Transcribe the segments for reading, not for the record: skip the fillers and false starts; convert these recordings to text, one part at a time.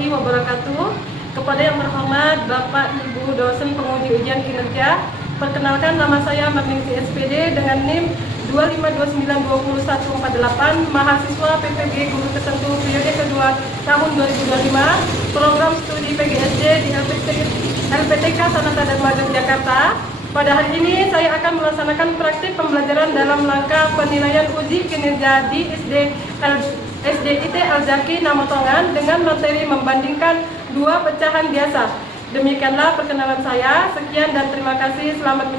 warahmatullahi wabarakatuh. Kepada yang terhormat Bapak Ibu dosen penguji ujian kinerja, perkenalkan nama saya Marninti SPD dengan NIM 252920148, mahasiswa PPG Guru Tertentu periode kedua tahun 2025, program studi PGSD di LPTK Sanata Dharma Yogyakarta. Pada hari ini saya akan melaksanakan praktik pembelajaran dalam rangka penilaian uji kinerja di SDIT Al-Zaki Namotongan dengan materi membandingkan dua pecahan biasa. Demikianlah perkenalan saya. Sekian dan terima kasih. Selamat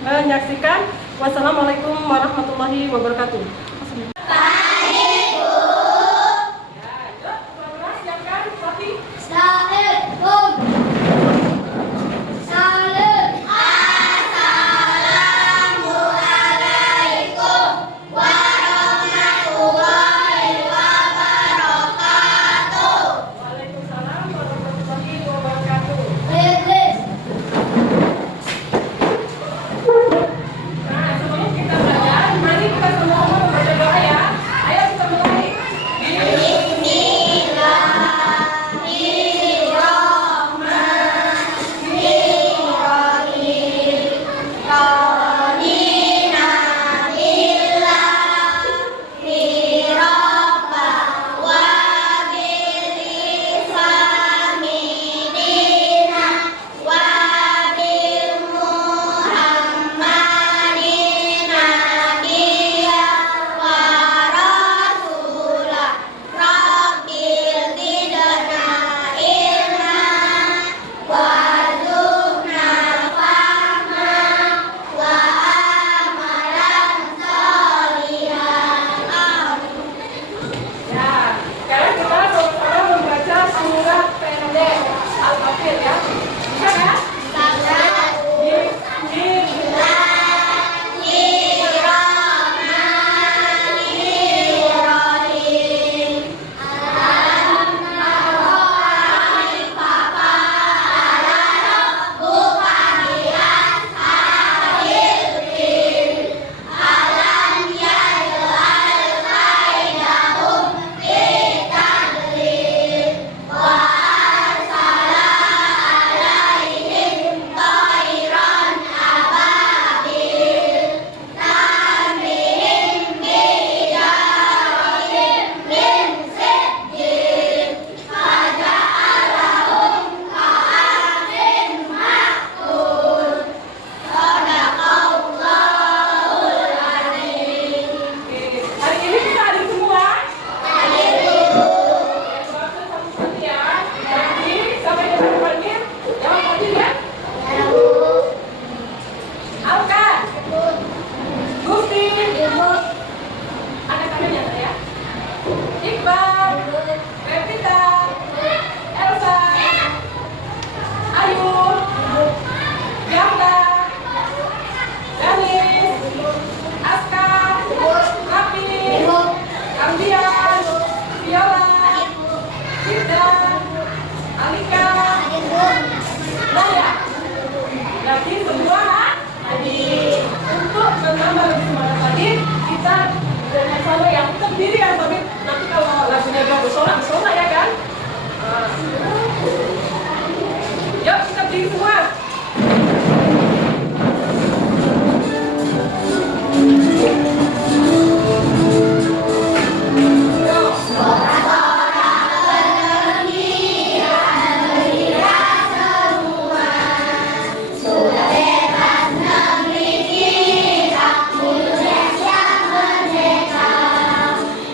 menyaksikan. Wassalamualaikum warahmatullahi wabarakatuh.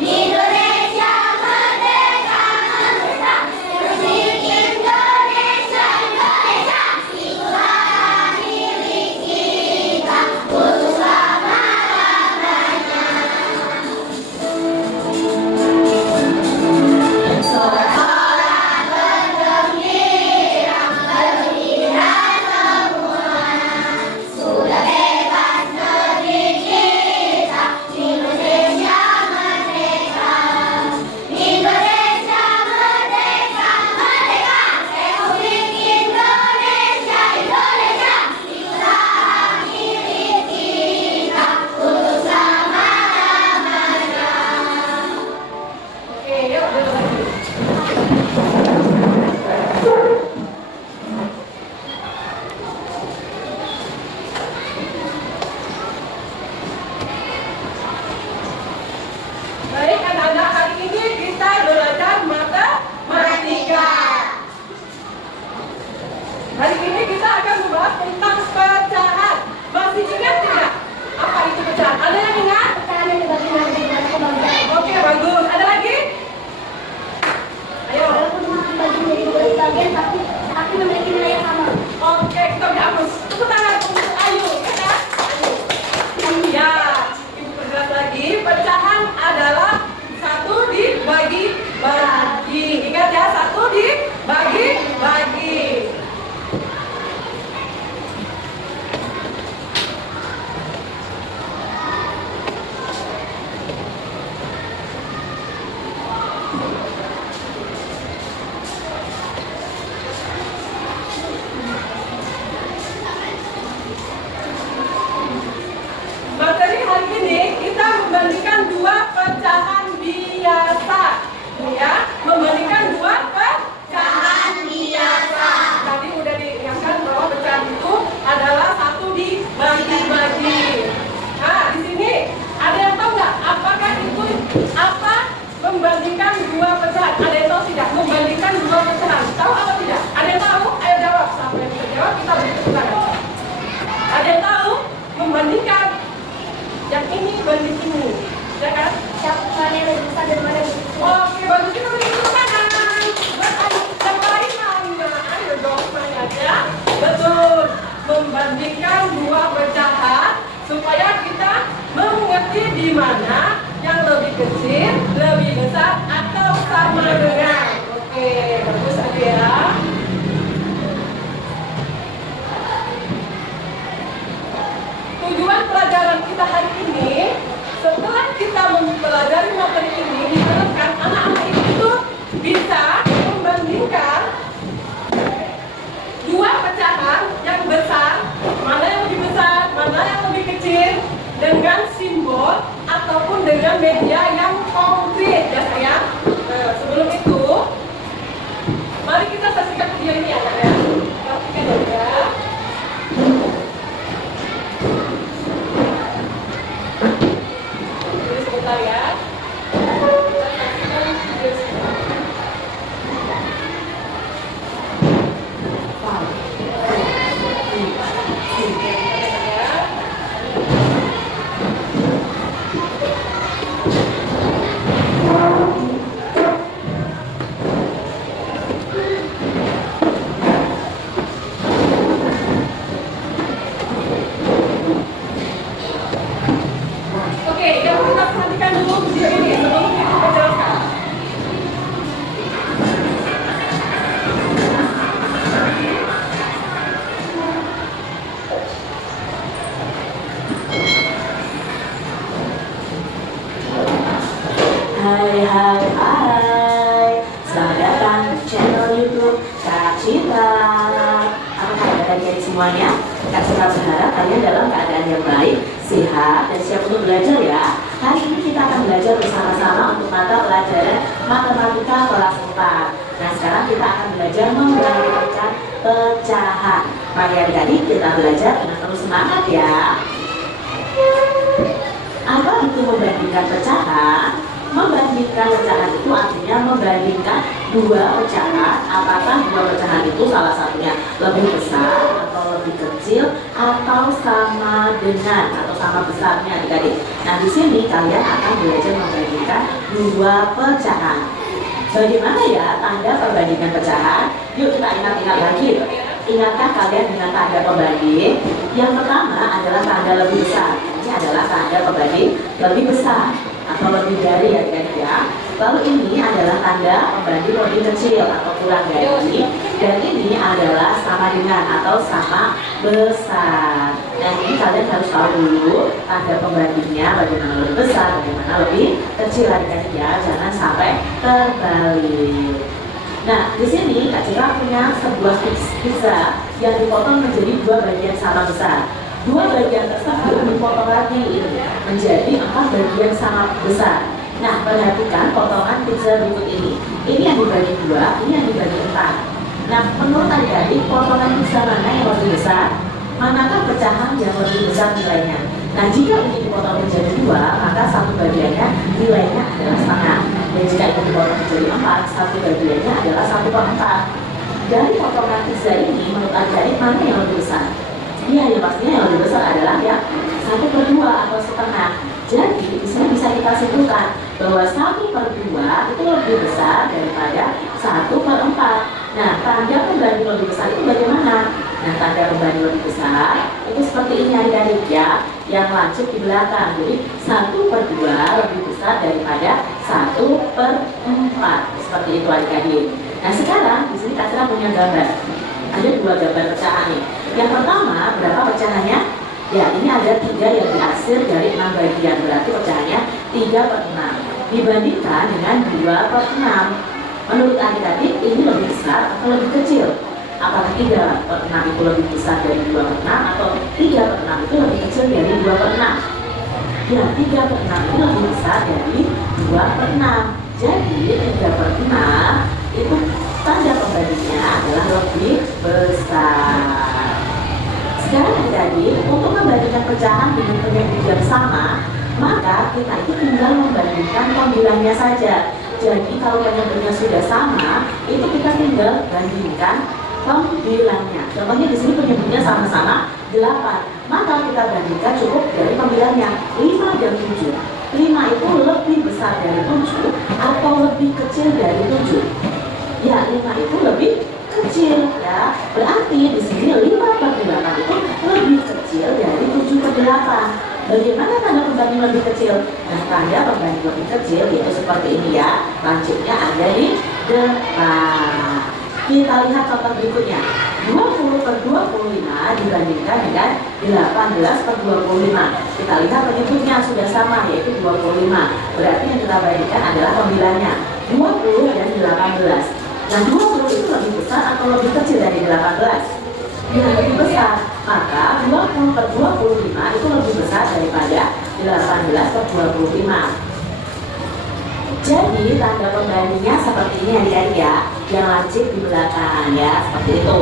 Indonesia merdeka! bagian tapi memiliki nilai yang sama. Oke, kita dihapus. Tepuk tangan untuk Ayu, ya kan? Ayu. Ya, ibu perjelas lagi. Pecahan adalah 1 dibagi-bagi. Ingat ya, 1 dibagi-bagi. Materi hari ini kita membandingkan 2 pecahan biasa, ya, membandingkan 2 pecahan biasa. Tadi udah diingatkan bahwa pecahan itu adalah 1 dibagi-bagi. Nah, di sini ada yang tahu nggak apakah itu apa membandingkan 2 pecahan? Ada yang tahu tidak? Membandingkan 2 pecahan, tahu apa tidak? Ada yang tahu? Ayo jawab. Siapa yang bisa jawab kita beri tepuk tangan. Ada yang tahu? Membandingkan yang ini banding ini, ya kan? Mana yang lebih besar dan mana yang lebih kecil? Oke, bagus, kita beri tepuk tangan. Yang lain mana? Ayo dong semuanya ya. Betul, membandingkan 2 pecahan supaya kita mengerti di mana yang lebih kecil, lebih besar atau sama dengan. Oke, bagus aja ya. Tujuan pelajaran kita hari ini, setelah kita mempelajari materi ini, diharapkan anak-anak itu bisa membandingkan 2 pecahan yang besar, mana yang lebih besar, mana yang lebih kecil, dengan simbol ataupun dengan media yang konkret, ya sayang. Nah, sebelum itu, mari kita saksikan video ini ya, Nak, ya. Saksikan ya. Sebentar ya. Oke, yang kita perhatikan dulu video ini sebelum kita jelaskan. Hai, selamat datang di channel YouTube Kak Cita. Apa kabar adik-adik semuanya? Kak Cita berharap kalian dalam keadaan yang baik, sehat, dan siap untuk belajar ya. Hari ini kita akan belajar bersama-sama untuk mata pelajaran Matematika kelas 4. Nah, sekarang kita akan belajar membandingkan pecahan. Mari adik-adik kita belajar dengan penuh semangat ya. Apa itu membandingkan pecahan? Membandingkan pecahan itu artinya membandingkan 2 pecahan. Apakah 2 pecahan itu salah satunya lebih besar atau lebih kecil atau sama dengan atau sama besarnya adik-adik. Nah, di sini kalian akan belajar membandingkan 2 pecahan. Bagaimana ya tanda perbandingan pecahan? Yuk kita ingat-ingat lagi. Ingatkah kalian dengan tanda pembanding? Yang pertama adalah tanda lebih besar. Ini adalah tanda pembanding lebih besar atau lebih dari adik-adik ya. Lalu ini adalah tanda pembanding lebih kecil atau kurang dari, dan ini adalah sama dengan atau sama besar. Nah, ini kalian harus tahu dulu tanda pembandingnya bagaimana lebih besar, bagaimana lebih kecil adik-adik ya. Jangan sampai terbalik. Nah, di sini Kak Citra punya sebuah pizza yang dipotong menjadi 2 bagian sama besar. 2 bagian tersebut dipotong lagi menjadi 4 bagian sama besar. Nah, perhatikan potongan pizza berikut ini. Ini yang dibagi 2, ini yang dibagi 4. Nah, menurut adik-adik, potongan pizza mana yang lebih besar? Manakah pecahan yang lebih besar nilainya? Nah, jika ini dipotong menjadi 2, maka 1 bagiannya nilainya adalah setengah. Dan jika itu dipotong menjadi 4, 1 bagiannya adalah 1/4. Dari potongan pizza ini, menurut adik-adik mana yang lebih besar? Iya, yang pastinya yang lebih besar adalah yang 1/2 atau setengah. Jadi, di sini bisa kita simpulkan bahwa 1/2 itu lebih besar daripada 1/4. Nah, tanda besar itu seperti ini adik-adik ya, yang lancip di belakang. Jadi 1/2 lebih besar daripada 1/4, seperti itu adik-adik. Nah sekarang di sini Kak Cira punya gambar. Ada 2 gambar pecahan nih. Yang pertama, berapa pecahannya? Ya, ini ada 3 yang dihasil dari 6 bagian, berarti pecahannya 3/6 dibandingkan dengan 2/6. Menurut adik-adik ini lebih besar atau lebih kecil? Apakah 3/6 itu lebih besar dari 2/6 atau 3/6 itu lebih kecil dari 2/6? Ya, 3/6 itu lebih besar dari 2/6. Jadi 3/6 itu tanda pembandingnya adalah lebih besar. Sekarang adik-adik, untuk membandingkan pecahan dengan penyebut yang sama, maka kita itu tinggal membandingkan pembilangnya saja. Jadi kalau penyebutnya sudah sama, itu kita tinggal bandingkan pembilangnya. Contohnya di sini penyebutnya sama-sama 8, maka kita bandingkan cukup dari pembilangnya 5 dan 7. 5 itu lebih besar dari 7 atau lebih kecil dari 7? Ya, 5 itu lebih kecil ya. Berarti di sini 5/8 itu lebih kecil dari 7/8. Bagaimana tanda pembanding lebih kecil? Nah, tanda pembanding lebih kecil yaitu seperti ini ya. Lancipnya ada di depan. Kita lihat contoh berikutnya. 20/25 dibandingkan dengan 18/25. Kita lihat penyebutnya sudah sama, yaitu 25. Berarti yang kita bandingkan adalah pembilangnya 20 dan 18. Nah, 20 itu lebih besar atau lebih kecil dari 18? Ya, lebih besar. Maka 20/25 itu lebih besar daripada 18/25. Jadi tanda pembandingnya seperti ini adik-adik ya, yang lancip di belakang ya, seperti itu.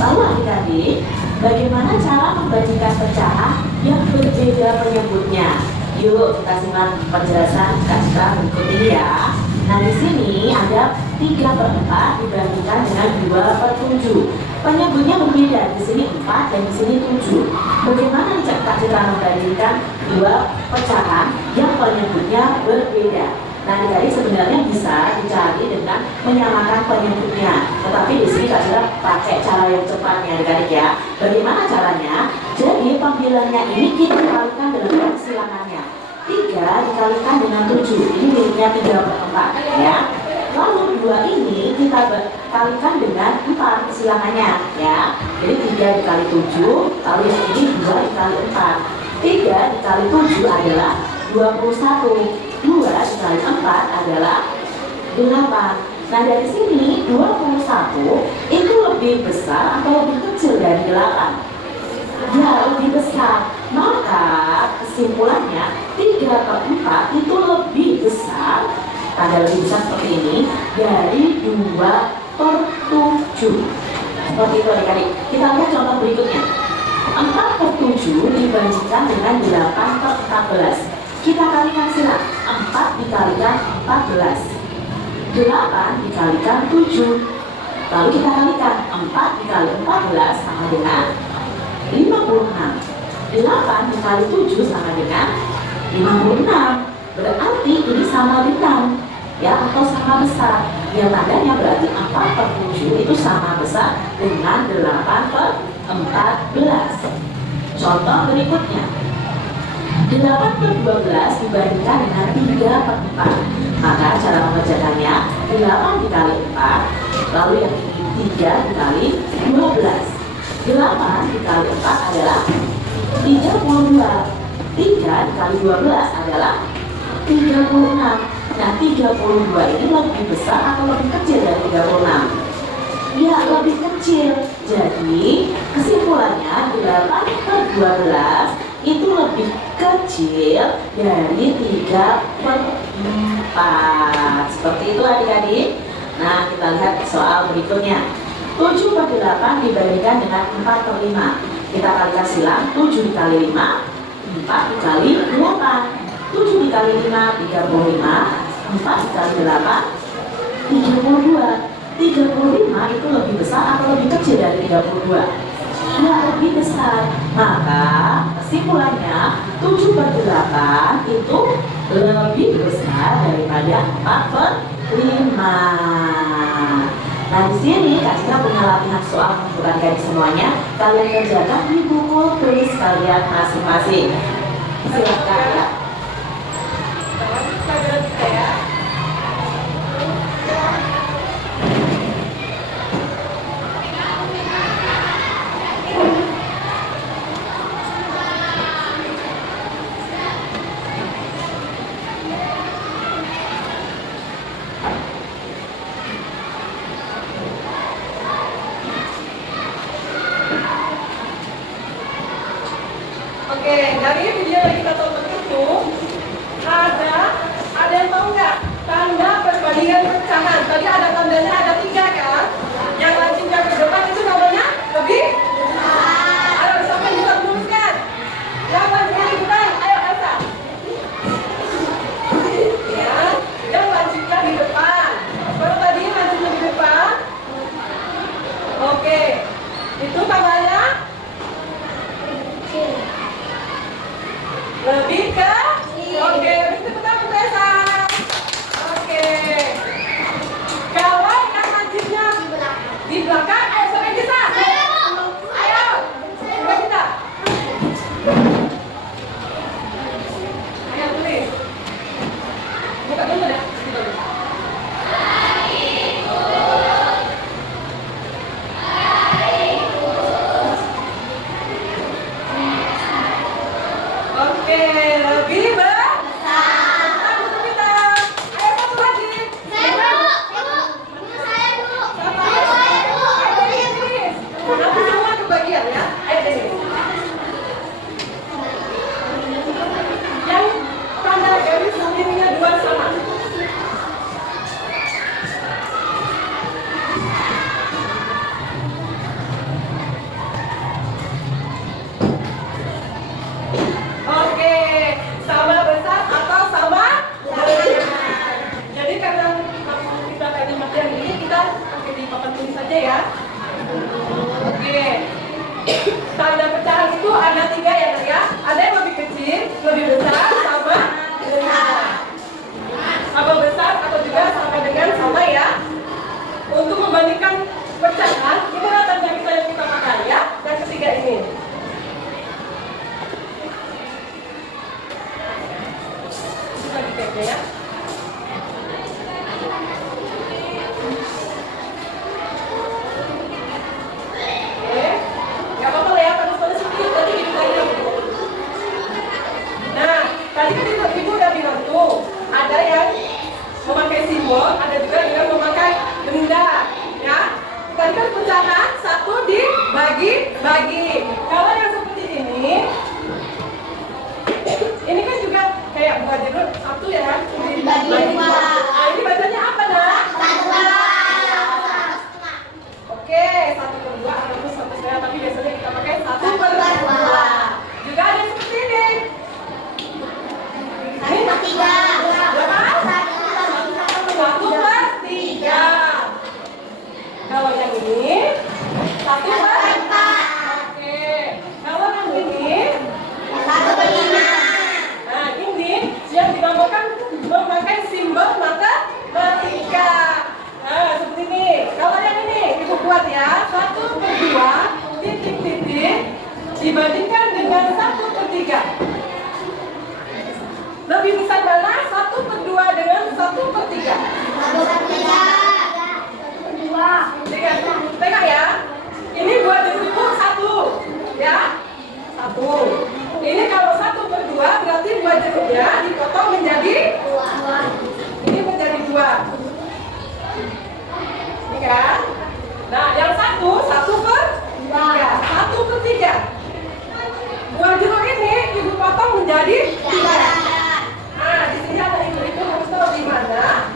Lalu adik-adik, bagaimana cara membandingkan pecahan yang berbeda penyebutnya? Yuk kita simak penjelasan Kak Citra berikut ini ya. Nah di sini ada 3/4 dibandingkan dengan 2/7. Penyebutnya berbeda, di sini 4 dan di sini 7. Bagaimana Kak Citra membandingkan 2 pecahan yang penyebutnya berbeda? Nah, adik-adik sebenarnya bisa dicari dengan menyamakan penyebutnya. Tetapi di sini Kak Citra pakai cara yang cepatnya adik-adik ya. Bagaimana caranya? Jadi pembilangnya ini kita kalikan dengan silangannya. 3 dikalikan dengan 7. Ini miliknya 3/4 ya. Lalu 2 ini kita kalikan dengan 4 silangannya ya. Jadi 3 dikali 7, lalu yang ini 2 dikali 4. 3 dikali 7 adalah 21. 2 dikali 4 adalah 8. Nah dari sini 21 itu lebih besar atau lebih kecil dari 8? Ya, lebih besar. Maka kesimpulannya 3/4 itu lebih besar, tanda lebih besar seperti ini, dari 2/7. Seperti itu adik-adik. Kita lihat contoh berikutnya. 4/7 dibandingkan dengan 8/14. Kita kalikan sila. 4 dikalikan 14. 8 dikalikan 7. Lalu kita kalikan 4 dikali 14 sama dengan 56. 8 dikali 7 sama dengan 56. Berarti ini sama dengan ya, atau sama besar. Yang tandanya berarti 4/7 itu sama besar dengan 8/14. Contoh berikutnya. 8/12 dibandingkan dengan 3/4. Maka cara mengerjakannya 8 dikali 4, lalu yang ini 3 dikali 12. 8 dikali 4 adalah 32. 3 dikali 12 adalah 36. Nah 32 ini lebih besar atau lebih kecil dari 36? Ya, lebih kecil. Jadi kesimpulannya 8/12 itu lebih kecil dari 3/4. Seperti itu adik-adik. Nah kita lihat soal berikutnya. 7/8 dibandingkan dengan 4/5. Kita kalikan silang. 7 dikali 5, 4 dikali 8. 7 dikali 5, 35. 4 dikali 8, 32. 35 itu lebih besar atau lebih kecil dari 32? Ya, lebih besar. Maka kesimpulannya 7/8 itu lebih besar daripada 4/5. Nah, di sini Kak Cika punya latihan soal bukan gadis semuanya. Kalian kerjakan di buku tulis kalian masing-masing. Silakan ya. Pelajaran kita ya. Oke, dari video yang kita tonton itu ada yang tahu nggak tanda perbandingan pecahan? Tadi ada tandanya ada 3 kan? Yang lancipnya ke depan itu namanya lebih. Ayo siapa yang bisa menuliskan? Yang lancipnya di depan, ayo Elsa. Ya, yang lancipnya di depan. Kalau tadi lancipnya di depan. Oke, itu tandanya lebih ke? Oke, tepuk tangan untuk Elsa. Oke. Kalau yang lancipnya di belakang, ayo sampai bisa. Ayo, sampai kita. Ayo tulis. Buka dulu deh. Oke, lebih besar. Untuk kita. Ayo satu lagi. Nanti semua kebagian ya. Ayo deh. Yang tanda garis ininya 2 sama. Oke, sama besar atau sama dengan. Jadi karena kita tadi materi ini kita pakai di papan tulis saja ya. Oke. Tanda pecahan itu ada 3 ya, Nak, ya. Ada yang lebih kecil, lebih besar, sama dengan. Sama besar atau juga sama dengan sama ya. Untuk membandingkan pecahan, ini adalah tanda kita yang kita pakai ya. Yang ketiga ini. Bisa diceknya ya. Oke, nggak apa-apa lah ya, panas-panas sedikit, tadi hidup lagi. Nah, tadi kan ibu udah bilang tuh, ada yang memakai simbol, ada juga dengan memakai benda, ya. Tadi kan pecahan 1 dibagi-bagi. Kalau yang seperti ini kan juga kayak buah jeruk 1 ya kan? Dibagi 2. Nah, ini bacanya apa, Nak? Oke, 1/2 atau 1/2, tapi biasanya kita pakai 1/2. Juga ada yang seperti ini. Ini 1/3. berapa? 1/3. Kalau yang ini 1/4. Oke. Kalau yang ini 1/5. nah, ini yang dinamakan memakai simbol matematika. Nah, seperti ini. Kalau yang ini, ibu buat ya, 1/2 titik-titik dibandingkan dengan 1/3. Lebih besar mana 1/2 dengan 1/3? 1/3. Tengok ya. Ini buat ibu 1, ya. 1. Ini kalau 1/2 berarti buat jeruknya dipotong menjadi 2. ini menjadi 2. Ini kan? Nah, yang 1/3. 1/3. Buah jeruk ini ibu potong menjadi 3. Nah, di sini ada ibu harus tahu di mana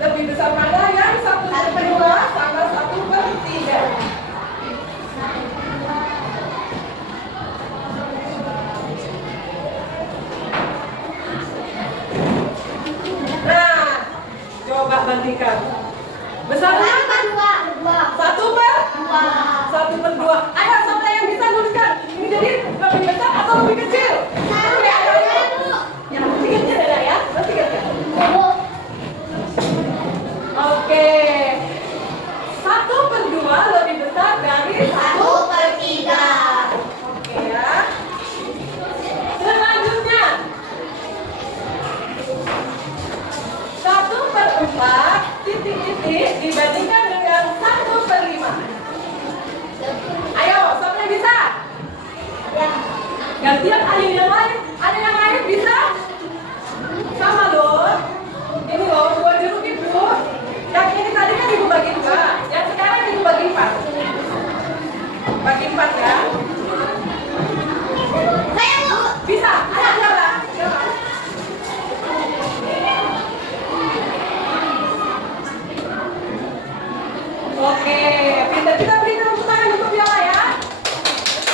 lebih besar mana yang 1/2 sama 1/3. Nah, coba bandingkan. Besarnya 1/2. Ayo, siapa yang bisa nuliskan? Ini jadi lebih besar atau lebih kecil? Yang lebih kecil ya, lebih kecil. Oke. 1 Oke, pintar, kita beri tepuk tangan untuk Viola ya.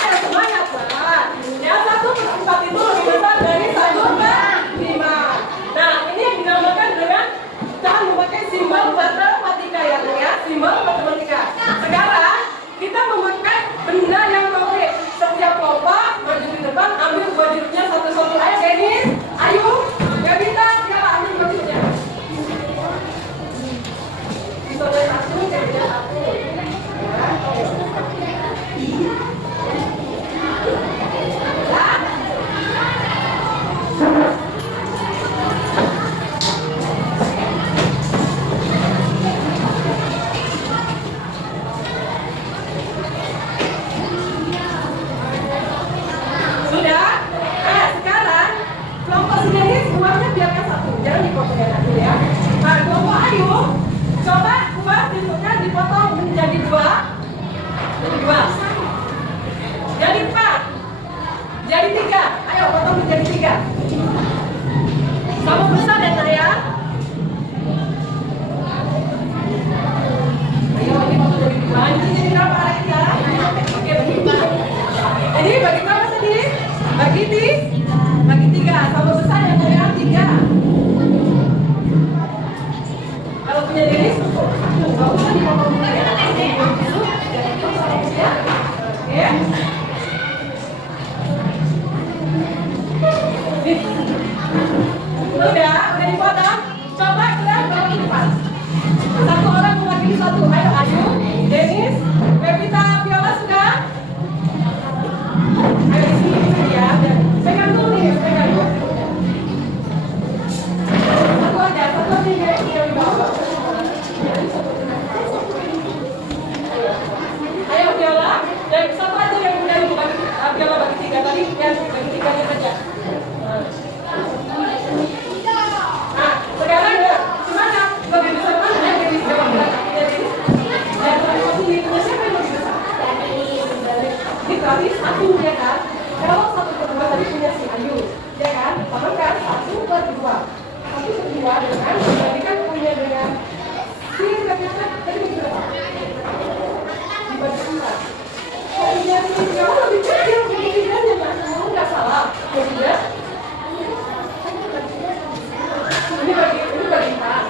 Ayo semangat lah. Yang 1/4 itu lebih besar dari 1/5. Nah, ini yang dinamakan dengan jangan memakai simbol matematika ya, Bu ya. Simbol matematika. Sekarang kita memakai benda yang konkret. Setiap kelompok maju di depan, ambil dua jeruknya satu-satu. Ayo Denis, ayo, Gavita, Viola, ambil dua jeruknya. Disoleh satu, Gavita satu. Sudah? Nah, sekarang kelompok sendiri semuanya biarkan satu, jangan dipotong dulu ya. Nah, kelompok Ayu, coba buat bentuknya dipotong menjadi dua, jadi 4, jadi 3. Ayo potong menjadi 3. Sama besar ya saya. Ayo ini potong jadi 2. Ini jadi berapa Alexia? Oke, bagi 4. Jadi bagi berapa tadi? Bagi 3. Sama besar ya saya 3. Kalau punya Denis, nggak usah dipotong dulu ya. Ya. Oke. Udah dipotong. Coba kalian bawa ke depan. Satu orang mewakili satu. Ayo Ayu, Denis, Pevita, Viola sudah. Ayo di sini ya. Pegang dulu nih, pegang dulu. Satu aja nih guys, yang di bawah. Ayo Viola, dan satu aja yang udah ibu bagi Viola bagi 3 tadi, yang bagi 3-nya saja. Nah, sekarang ya, gimana? Lebih besar mana yang jadi jawab jadi yang satu ini punya siapa yang lebih besar? Ini berarti 1 ya kan? Kalau 1/2 tadi punya si Ayu, ya kan? Sama kan 1/2. 1/2 dengan dibandingkan punya dengan si ternyata tadi berapa? Dibagi 4. Kok punya si jauh lebih kecil kemungkinannya kan? Nggak salah, ya tidak? Ini bagi 4.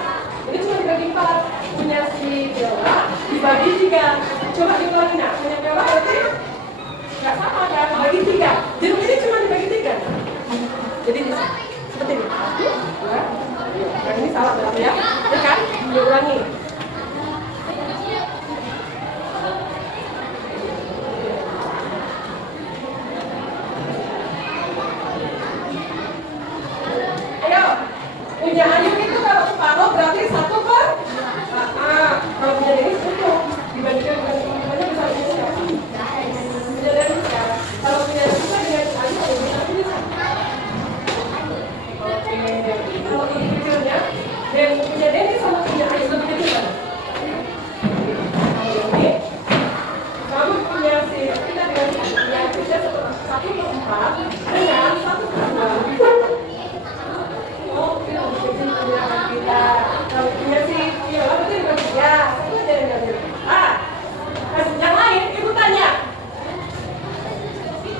Ini cuma dibagi 4. Punya si Viola dibagi 3. Coba diulangi nak. Punya Viola berarti nggak sama kan? Bagi 3. Jeruk ini cuma dibagi 3. Jadi seperti ini. 1, 2. Yang ini salah berarti ya. Ya kan? Diulangi. Punya Ayu itu kalau separuh berarti 1/4. Kalau punya Denis itu dibandingkan dengan teman-temannya besar ini siapa? Punya Denis ya. Kalau punya Denis dengan Ayu ada besar ini siapa? Oke. Kalau lebih kecilnya, dan punya Denis sama punya Ayu lebih kecil kan? Kalau ini, kamu punya si kita dengan punya kita 1/4 dengan 1/2. Kita kalau punya si Viola betul dibagi ya, satu aja yang ngambil. Yang lain ibu tanya,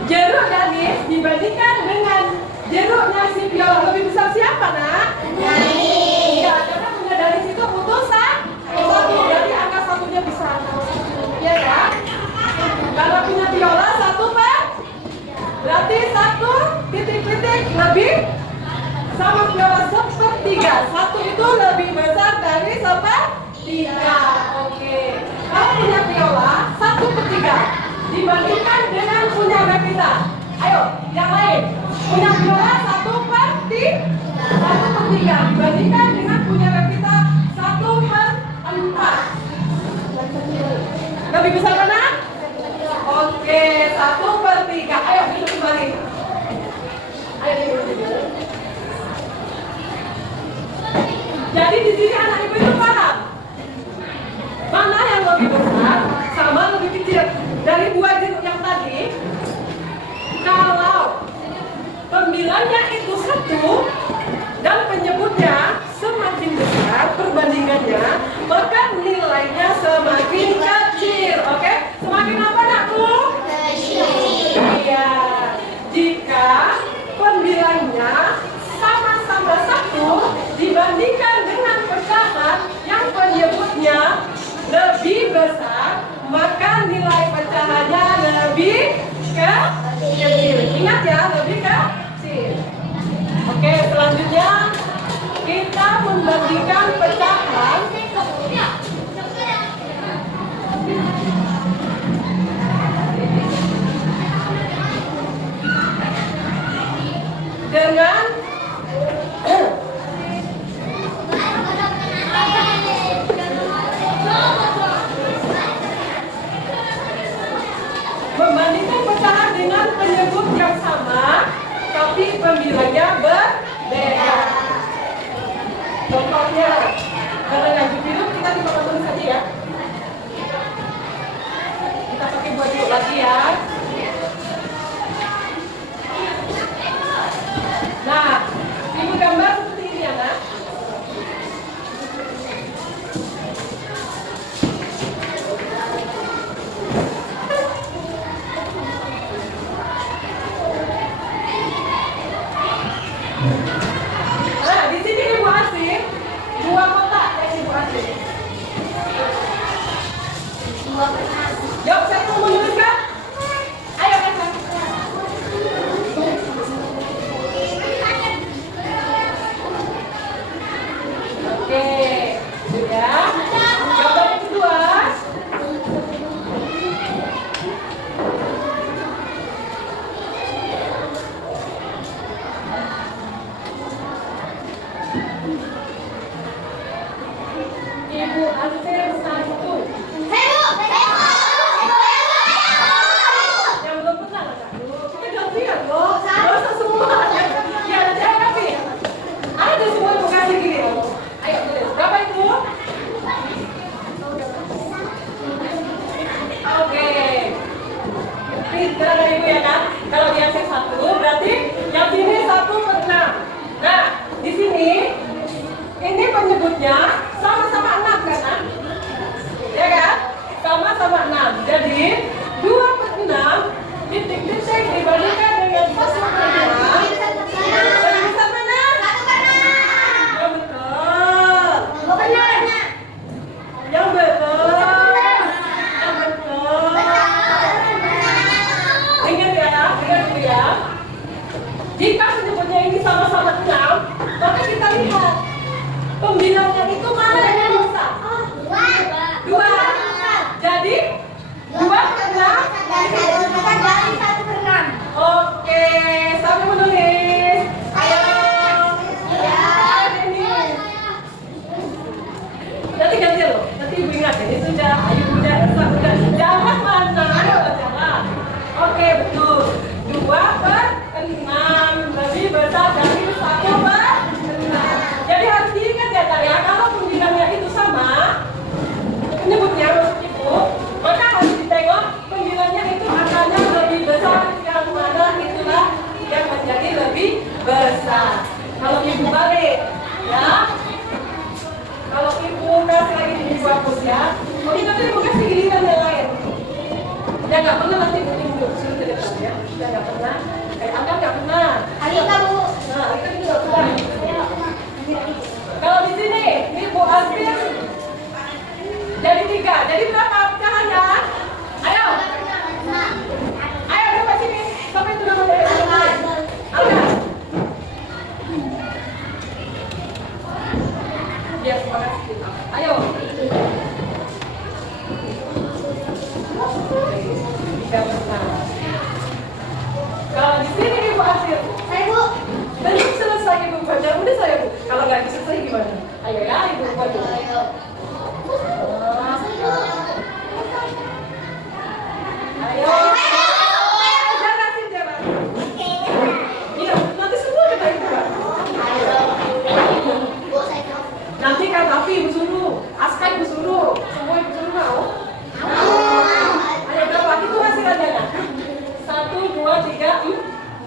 jeruk Denis dibandingkan dengan jeruknya si Viola lebih besar siapa nak? Denis. Ya, karena punya Denis itu butuh 1, jadi angka 1-nya besar. Ya kan? Kalau punya Viola 1/4, berarti 1 titik-titik lebih. Sama Viola 1/3. 1 itu lebih besar dari 1/3. Oke. Kalau punya Viola 1/3 dibandingkan dengan punya Pevita. Ayo, yang lain. Punya Viola 1/3 dibandingkan dengan punya Pevita 1/4. Lebih besar mana? Oke, 1/3. Ayo duduk kembali. Ayo duduk. Jadi di sini anak ibu itu paham mana yang lebih besar sama lebih kecil dari buah jeruk yang tadi. Kalau pembilangnya itu 1 dan penyebutnya semakin besar perbandingannya, maka nilainya semakin kecil. lebih besar, maka nilai pecahannya lebih kecil. Ingat ya, lebih kecil. Oke, selanjutnya kita membagikan pecahan dengan membandingkan pecahan dengan penyebut yang sama, tapi pembilangnya berbeda. Contohnya, karena lanjut hidup kita dimakan tulis saja ya. Kita pakai baju lagi ya. Nah, ibu gambar seperti ini ya, Nak. Nah, di sini Ibu Asih, dua kotak ya Ibu Asih. Yuk, saya mau menuliskan. Ayo, Eka. Oke, sudah. Gambar yang kedua. Ibu Asir satu. Yang belum pernah nggak? Kita gantian loh. Nggak usah semua. Ya, nanti ayo tapi. Ada semua yang kasih gini. Ayo, tulis. Berapa itu? Oke. Pintar Ibu ya kan? Kalau yang satu berarti yang sini 1/6. Nah, di sini ini penyebutnya sama-sama 6 kan? Ya kan? Sama-sama 6. Jadi 2/6 titik-titik dibandingkan dengan 1/6. Lebih besar mana? Yang betul. Yang betul. Yang betul. Ingat ya, ingat dulu ya. Jika penyebutnya ini sama-sama 6, maka kita lihat pembilangnya itu mana yang besar? 2. Jadi 2/6. Oke, sampai menulis. Ayo. Nanti ganti loh. Nanti Ibu ingat ya. Ini sudah. Ayo udah. Jangan mana? Jangan. Oke, betul. 2/6 lebih besar dari 1/6. Jadi harus diingat ya, Tar ya. Kalau pembilangnya itu sama, penyebutnya maksud itu, maka harus ditengok pembilangnya itu angkanya lebih besar yang mana itulah yang menjadi lebih besar. Kalau Ibu balik, ya. Kalau Ibu kasih lagi di Ibu hapus ya. Oh, ini nanti Ibu kasih giliran yang lain. Ya nggak pernah nanti Ibu suruh ke depan ya. Ya nggak pernah. Anda nggak pernah. Alika Bu. Nah, Alika juga pernah. Kalau di sini, ini Bu Asir jadi 3. Jadi berapa pecahannya? Ayo. Ayo dapat sini. Sampai itu namanya. Alika. Biar semangat sedikit. Ayo. 3/6. Kalau di sini Ibu Asir, belum selesai Ibu baca. Udah saya Bu. Kalau nggak selesai gimana? Ayo ya Ibu baca. Ayo. Jangan sih jangan. Iya, nanti semua kita Ibu Pak. Nanti kan Afi Ibu suruh, Aska Ibu suruh, semua Ibu suruh mau. Ayo berapa? Itu hasilnya kan? 1, 2, 3,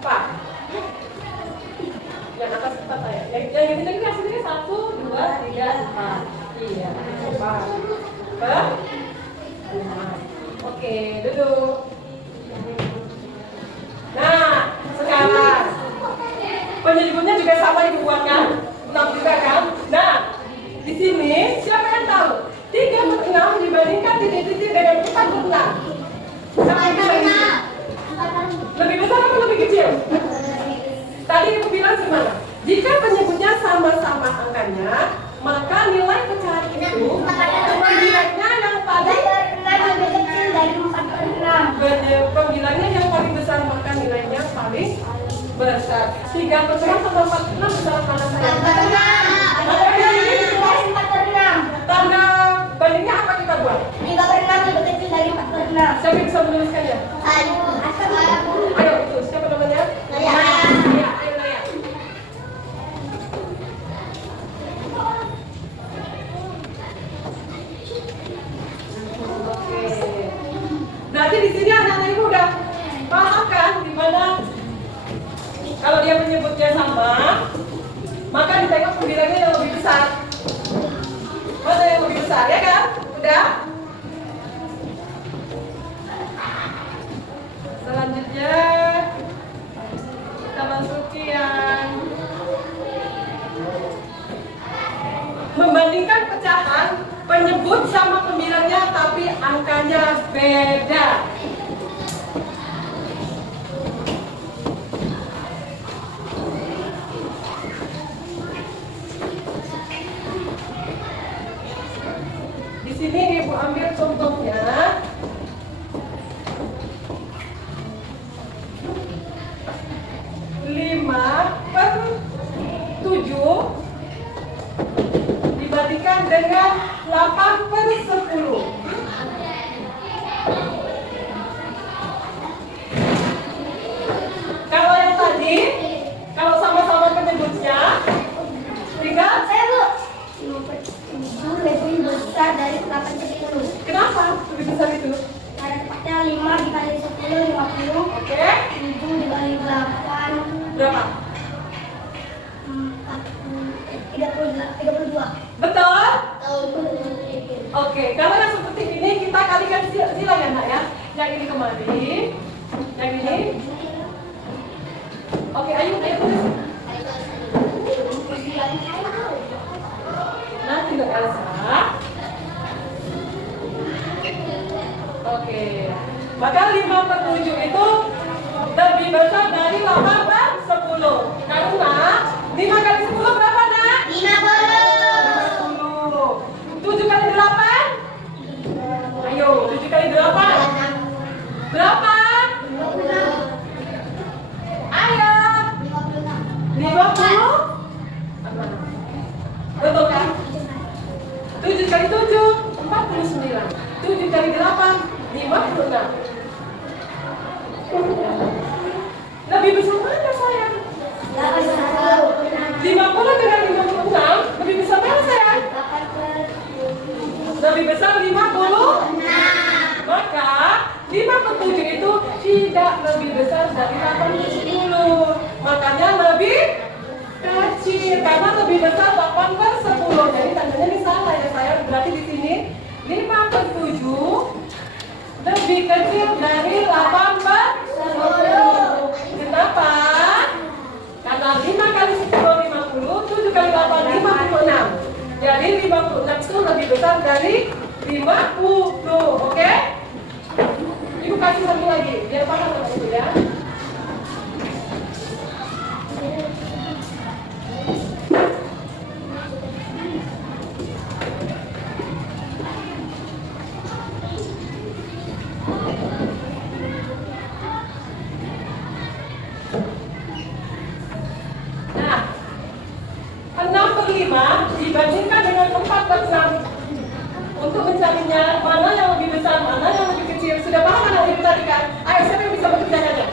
4. Yang atas 4 ya. Yang ini lagi hasilnya 1, 2, 3, 4. Iya, 4. Oke, duduk. Nah, sekarang penyebutnya juga sama Ibu buat kan? 6 juga kan? Nah, di sini siapa yang tahu 3/6 dibandingkan titik-titik dengan 4/6. Sama bisa lebih besar atau lebih kecil? Tadi ibu bilang gimana? Jika penyebutnya sama-sama angkanya, maka nilai pecahan itu pembilangnya yang paling lebih kecil dari 4/6. pembilangnya yang paling besar maka nilainya paling besar. 3/6 atau 4/6 besar mana saya? Tanda bandingnya apa kita buat? 3/6 lebih kecil dari 4/6. Siapa bisa menuliskannya? Ayo, itu siapa namanya? Naya. Iya, ayo Naya. Oke. Berarti di sini anak-anak ibu udah paham kan di mana kalau dia menyebutnya sama, maka ditengok pembilangnya yang lebih besar. Mana yang lebih besar ya kan? Udah? Selanjutnya kita masuki yang membandingkan pecahan penyebut sama pembilangnya tapi angkanya beda. Di sini ibu ambil contohnya. 5/7 dibandingkan dengan 8/10. Kalau yang tadi, kalau sama-sama penyebutnya 3, Saya bu, 5/7 lebih besar dari 8/10. kenapa lebih besar itu? Karena tepatnya 5 dikali 10 50. Oke, 7 dikali 8 berapa? 32. Betul? Tahu. Oke, kalau yang seperti ini kita kalikan sila ya nak ya. Yang ini kemari, yang ini. Oke, ayo tulis. Nanti Mbak Elsa. Oke, maka 5/7 itu lebih besar dari 8/10. Karena 5 kali 10 berapa nak? 50. 7 kali 8? Ayo, 7 kali 8 berapa? 56. Ayo 50? Betul kan? 7 kali 7 49. 7 kali 8 56. Lebih besar mana sayang? 50 dengan 56 lebih besar mana sayang? Lebih besar 50? Maka 5/7 itu tidak lebih besar dari 8/10. Makanya lebih kecil karena lebih besar 8/10. Jadi tandanya ini salah ya sayang. Berarti di sini 5/7 lebih kecil dari 8/10. Kenapa? Karena 5 kali 10 50, 7 kali 8 56. Jadi 56 itu lebih besar dari 50. Oke? Ibu kasih satu lagi, biar paham sama ibu ya. Nah, 6/5 dibandingkan dengan 4/6. Untuk mencarinya mana yang lebih besar, mana yang lebih kecil. Sudah paham anak ibu tadi kan? Ayo, siapa yang bisa mengerjakannya?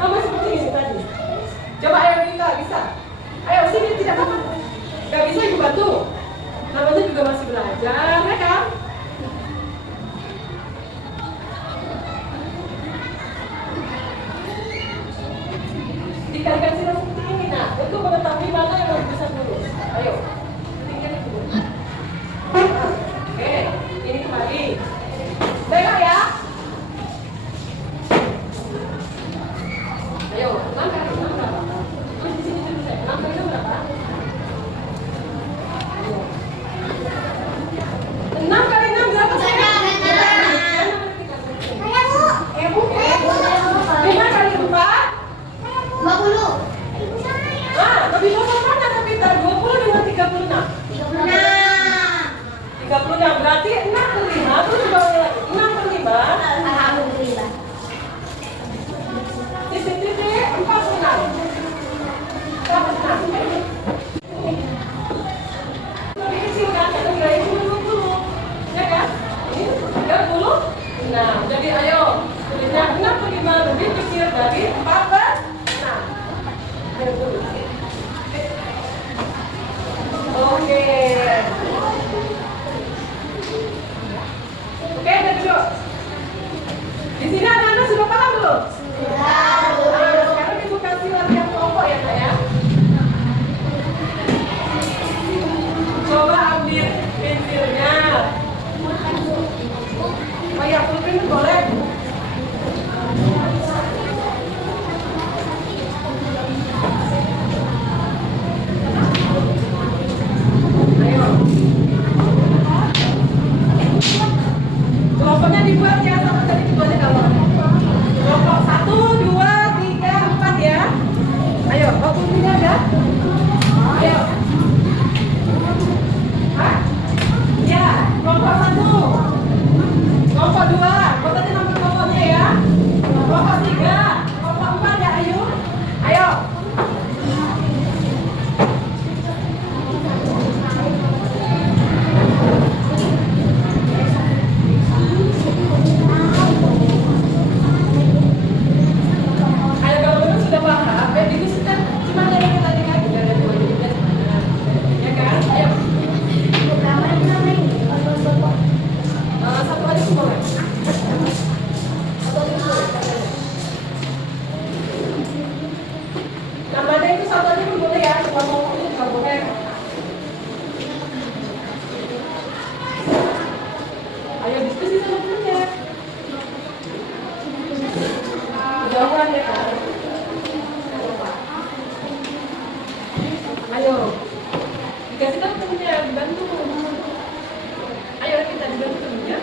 Sama seperti ini tadi. Coba ayo kita bisa. Ayo sini, tidak apa-apa. Gak bisa ibu bantu. Namanya juga masih belajar, ya kan? Dikalikan silang seperti ini. Nah, untuk mengetahui mana yang lebih besar dulu. Ayo. Tinggal itu. Oke, ini kembali. Tengok ya. Ayo, 6 kali 6 berapa? Tulis di sini dulu saya. 6 kali 6 berapa? Ayo. Ini 36. Jadi ayo, tulisnya 6 ke 5 lebih kecil dari 4 ke 6. Ayo tulis. Oke. Oke, udah duduk. Di sini anak-anak sudah paham belum? Nah, sekarang ibu kasih latihan kelompok ya, Kak ya. Coba ambil pensilnya. Oh ya, pulpen boleh. Ayo. Kelompoknya dibuat ya, sama tadi dibuatnya kalau. Kelompok 1, 2, 3, 4 ya. Ayo, waktunya ada? Ayo. Hah? Ya, kelompok 1. Kelompok 2, kotanya nomor kelompoknya ya. Kelompok 3, kelompok 4 ya, Ayu. Ayo. Ayo kalau memang sudah paham, itu sudah cuma dari yang tadi kan sudah ada 2 juga sebenarnya. Ya kan? Ayo. Satu aja semua kan? Namanya itu satu aja pun boleh ya, cuma ngomong itu juga boleh. Ayo diskusi sama temennya. Jauhan ya kan? Ayo, dikasih tahu temennya, dibantu. Ayo kita dibantu ya.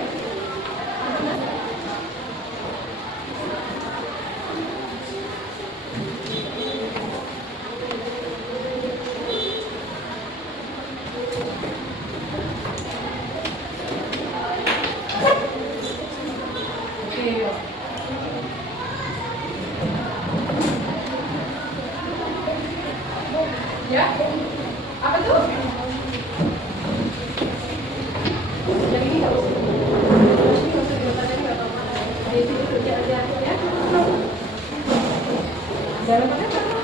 Oke, yuk. Ya, apa tuh? Yang ini nggak usah. Ini nggak usah diletakkan, nggak apa-apa. Di sini kerja aja ya. Jangan pakai apa?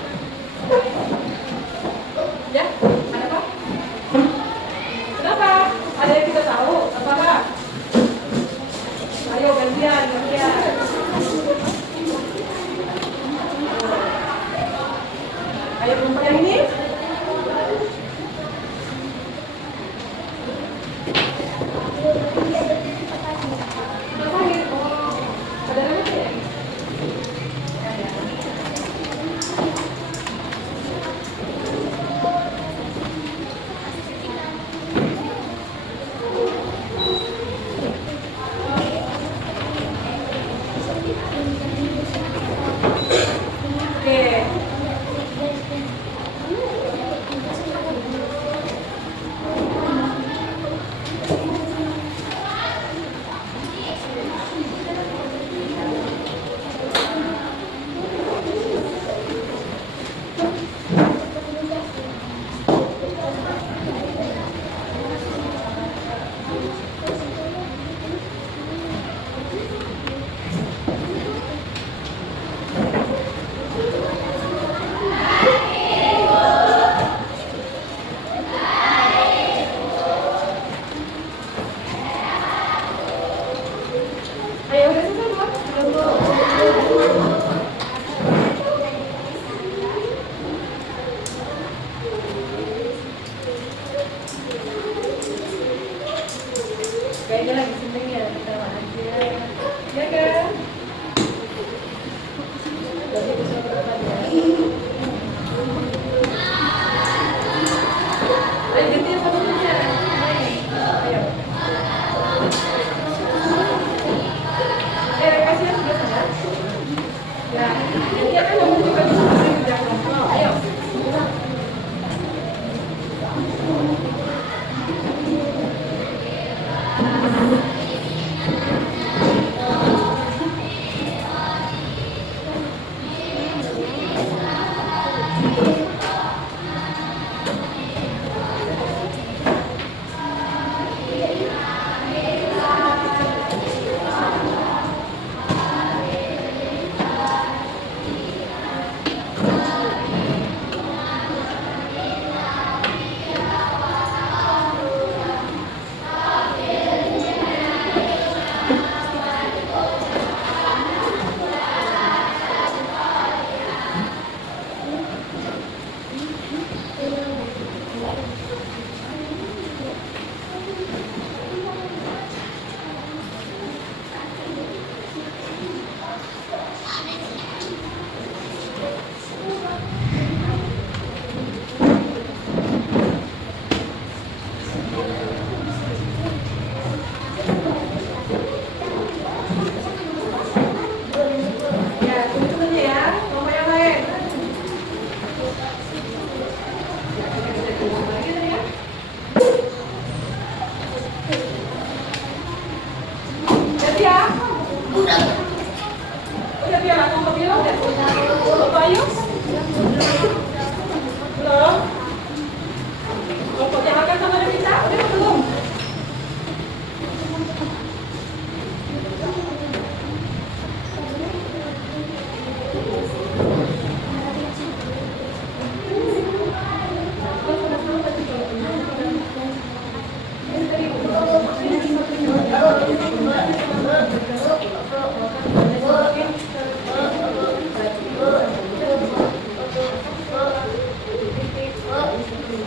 Ya, ada apa? Kenapa? Ada yang kita tahu? Apa? Ayo gantian. Ayo kelompok yang ini. Ada namanya ya? Oke. Ayo udah selesai belum? Kayaknya lagi seneng ya, kita aja. Ya kan? Jadi bisa berapa ya? Ayo gantian sama temennya. Ayo. Kasih yang sudah sana. Ya, gantian kan kamu juga bisa kerja kelompok. Ayo. ya. Udah biar aku bilang udah. Bayu? Belum. Pokoknya akan sama Revita, udah belum?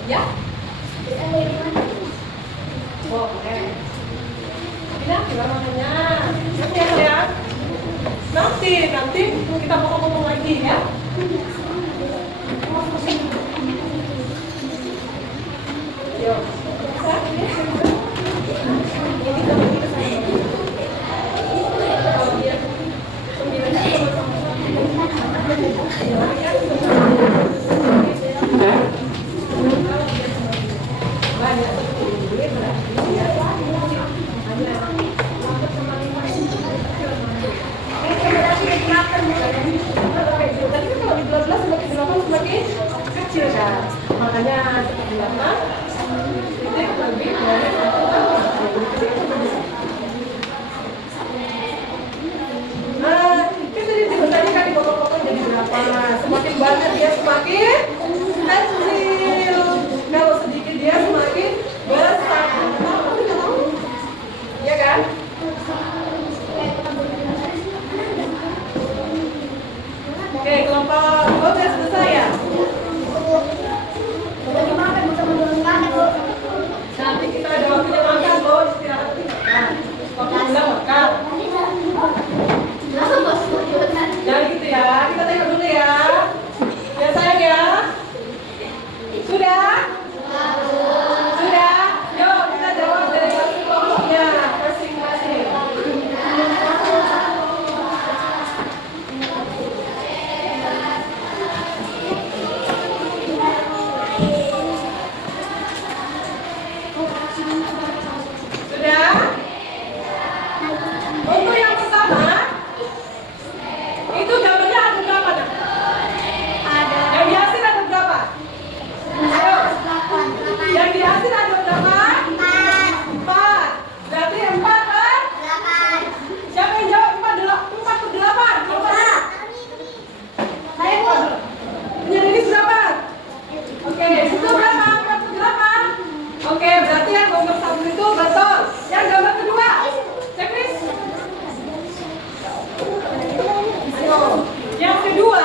Ya? Boleh. Tidak, gimana makanya? Nanti ya, sayang. Nanti kita ngomong lagi ya. Yuk. Semakin kecil kan, makanya dilakukan titik lebih dari kita tadi kan dipotong-potong jadi berapa, semakin banyak dia semakin kecil, kalau sedikit dia semakin besar, ya kan? Oke, kelompok 12 selesai ya? Nanti kita ada waktunya makan loh, istirahat. Waktu pulang makan. Jangan gitu ya, kita tengok dulu ya. Ya sayang ya. Sudah? Sudah? Yuk kita jawab dari kelompoknya masing-masing. Sudah? Untuk yang pertama, itu gambarnya ada berapa? Nak? Ada. Yang dihasil ada berapa? Ayo. Yang dihasil ada berapa? 4. Berarti 4 kan? Siapa yang jawab 4 ke 8? Coba. Saya punya Denis berapa? Oke, itu berapa? 4 ke 8? Oke, berarti yang nomor 1 itu betul. Yang gambar kedua, checklist. Ayo. Yang kedua,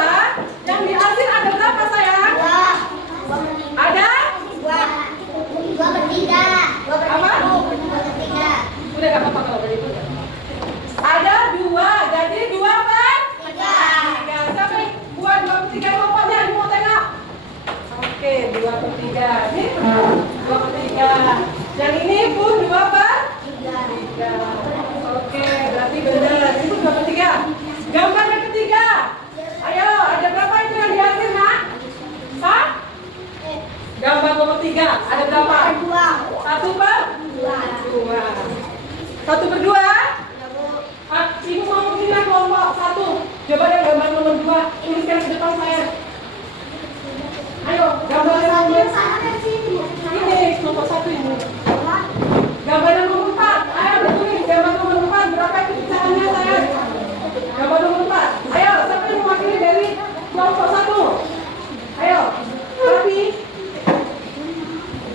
yang dihasil ada berapa sayang? Ada? Apa? Udah gak apa-apa kalau begitu. Ada 2, jadi 2 per 3. Siapa yang buat 2 per 3 kelompoknya? Ini mau tengok. Oke, 2 per 3. Ini 2 per 3. Yang ini pun 2 per 3. Oke, berarti benar. Ini pun 2 per 3. Gambar yang ketiga. Ayo, ada berapa itu yang dihasil, Nak? Hah? Gambar nomor 3. Ada berapa? 1 per 2. 1 per 2? Ibu mau pindah kelompok 1. Coba yang gambar nomor 2 tuliskan ke depan saya. Ayo, gambar yang nomor ini kelompok 1 ini. Gambar yang nomor 4. Ayo ditulis gambar nomor 4 berapa itu pecahannya saya? Gambar nomor 4. Ayo, siapa yang mewakili dari kelompok 1? Ayo, Tapi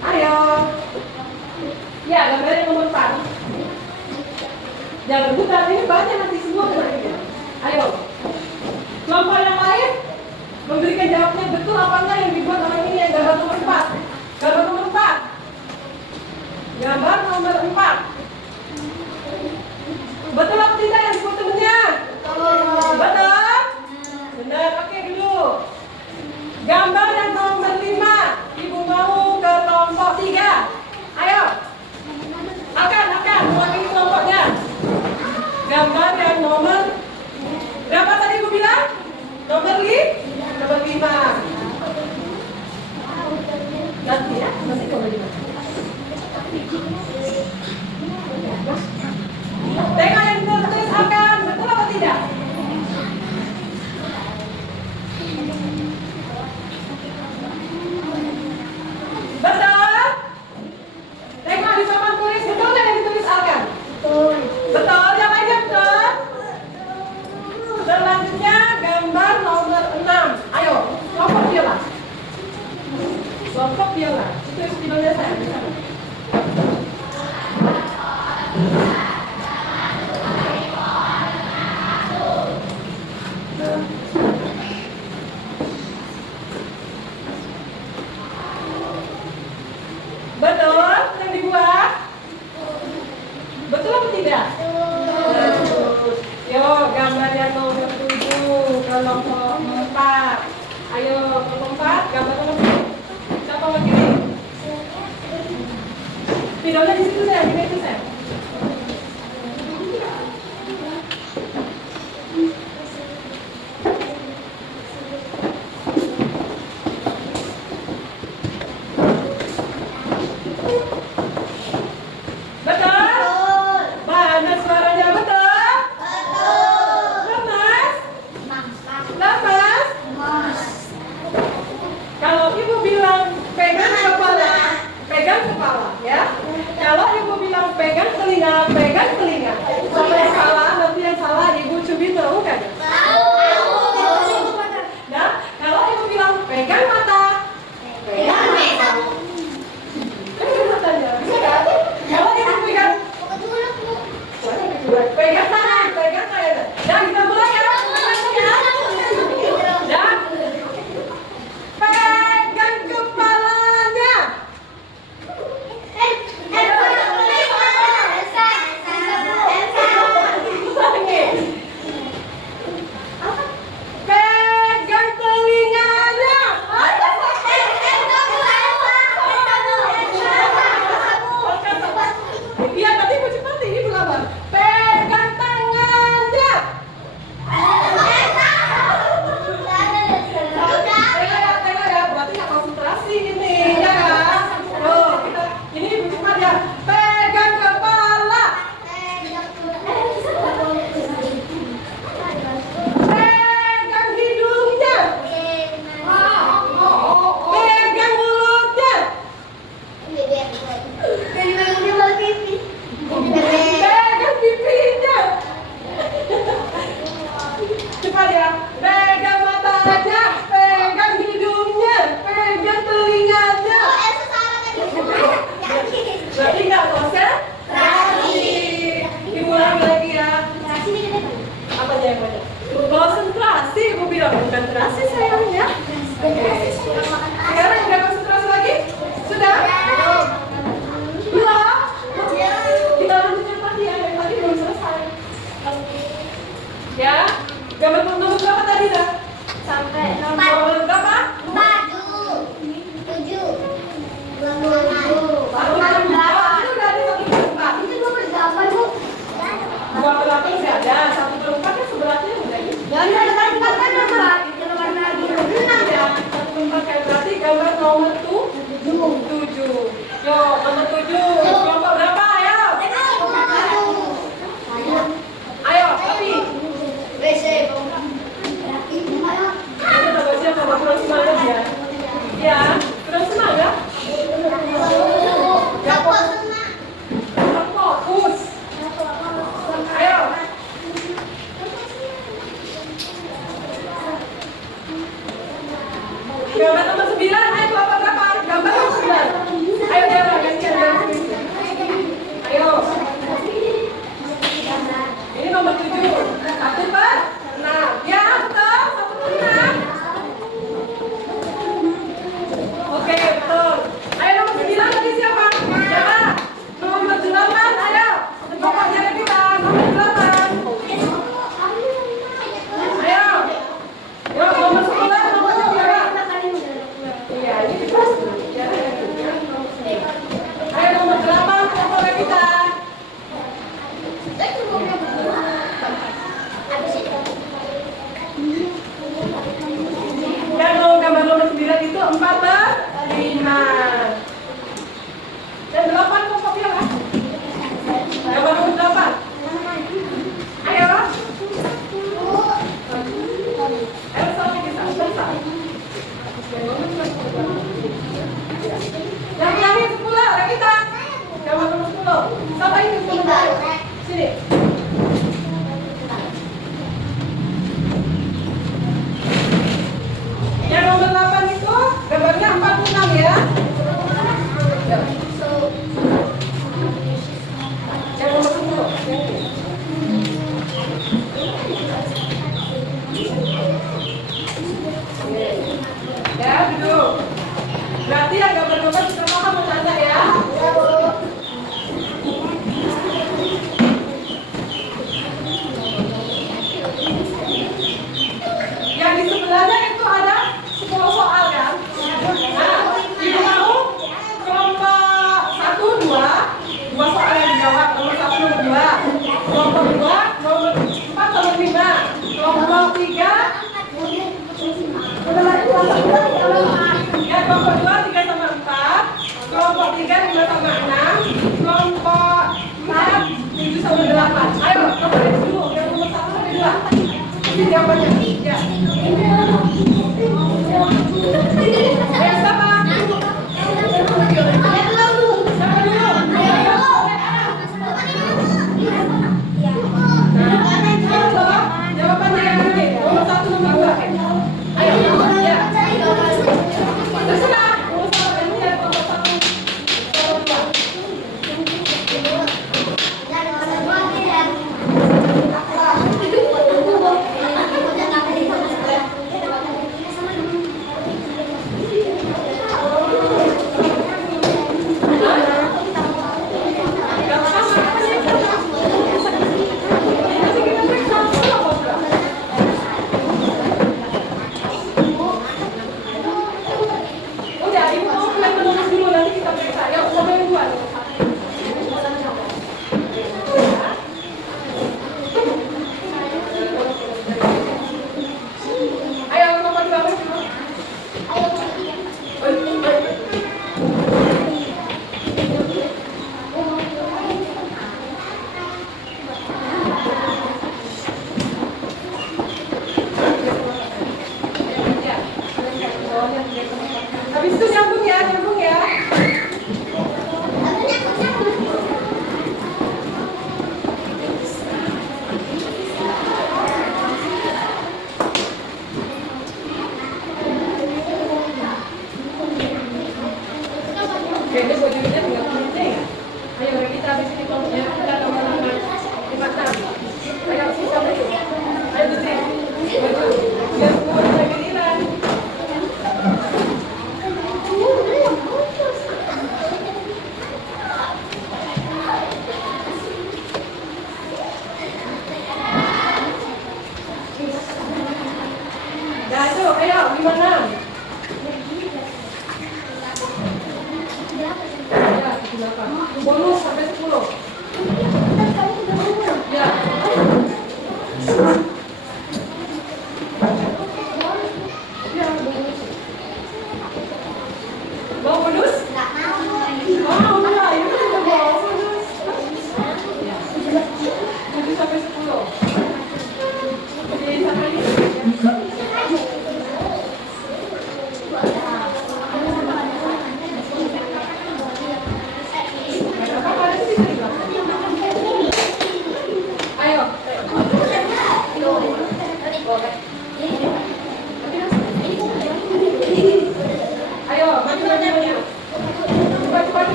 ayo. Ya, gambar yang nomor 4. Jangan bukan, ini banyak nanti semua kena. Ayo. Kelompok yang lain memberikan jawabnya betul apa enggak yang dibuat orang ini yang gambar nomor 4. Gambar nomor 4. Gambar nomor 4. Betul apa tidak yang dibuat temennya? Betul? Benar, oke dulu. Gambar yang nomor 5. Ibu mau ke kelompok 3. Ayo. Akan mewakili kelompoknya. Gambar yang nomor berapa tadi ibu bilang? Nomor 5. Ganti ya, masih nomor 5. Tengok yang Yo, gambar yang nomor 7, kelompok 4. Ayo, kelompok 4, gambar nomor 7. Siapa nomor kiri? Videonya di situ saya, ini itu saya. Pegang telinga. Siapa yang salah, nanti yang salah Ibu Cubi tahu kan? Nah, kalau Ibu bilang pegang mata, pegang matanya. Kalau Ibu pegang tangan, pegang tangan. Dan kita mulai ya. Dan pegang kepalanya. Pegang telinganya. Iya, tapi ibu cepat ini berapa? Pegang tangannya. Tengah ya, berarti nggak konsentrasi ini, ya kan? Oh, kita ini ibu cepat ya. Pegang kepala. Pegang hidungnya. Pegang mulutnya. Pegang pipinya. Cepat ya. Pegang matanya. Pegang hidungnya. Pegang telinganya. Berarti nggak konsentrasi. Diulangi lagi ya. Apa aja yang banyak? Konsentrasi, ibu bilang konsentrasi sayangnya. Sekarang udah konsentrasi lagi? Sudah? Belum? Kita lanjutkan lagi ya, yang tadi belum selesai. Ya, gambar nomor berapa tadi dah? Sampai Nomor berapa? Baru nomor berapa? Itu udah ada 1/4. Itu gue bergambar, Bu. 2/8 nggak ada, 1/4 kan sebelahnya udah ini. Jangan ada tempat kan nomor lagi. Ya, 1/4 kayak berarti gambar nomor 7. Yo, nomor 7. Kelompok berapa? Ayo. Ayo, tapi kita udah baca sama kurang semangat ya. Ya, kurang semangat. Fokus. Ayo. Gambar nomor 9, ayo kelompok berapa? Gambar nomor 9. Ayo Dara, gantian Dara. Ayo. Ini nomor 7. 1/6. Ya, betul. 1/6. Oke, betul. Ayo nomor 9 tadi siapa? Dara. Nomor 8, ayo. Pokoknya kita nomor 8. Ayo. Yo, nomor 10, nomor 7. Iya, ini kita. Ayo nomor 8, pokoknya kita. Kalau gambar nomor 9 itu 4/5. Dan 8 kelompok ya kan? Gambar nomor 8. Ayo. Ayo sama kita. Selesai. Yang terakhir 10, orang kita. Gambar nomor 10. Siapa ini 10? Sini. Yang nomor 8 itu gambarnya 46 ya. Kelompok 2, nomor 4 nomor 5. Kelompok 3, ya kelompok 2 3 sama 4. Kelompok 3 5 sama 6. Kelompok 4 7 sama 8. Ayo, nomor dulu. Yang nomor 1 sampai 2. Ini jawabannya. Ya. Ayo sama. Jawabannya yang ini. Nomor 1 nomor 2. Ayo. Ya. Terserah. Ini yang nomor 1. Nomor 2.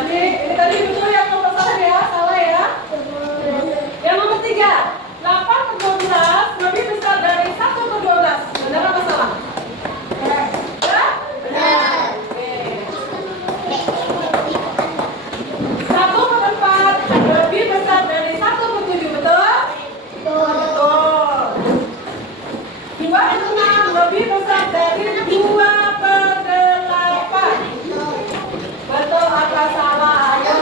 Jadi ini tadi betul yang nomor salah ya, salah ya. Yang nomor 3, 8 per 12 lebih besar dari 1 per 12. Benar apa salah? Ya? Benar. Oke. 1 per 4 lebih besar dari 1 per 7, betul? Betul. 2 per 6 lebih besar dari 2 per 8. Betul apa salah? Ayo.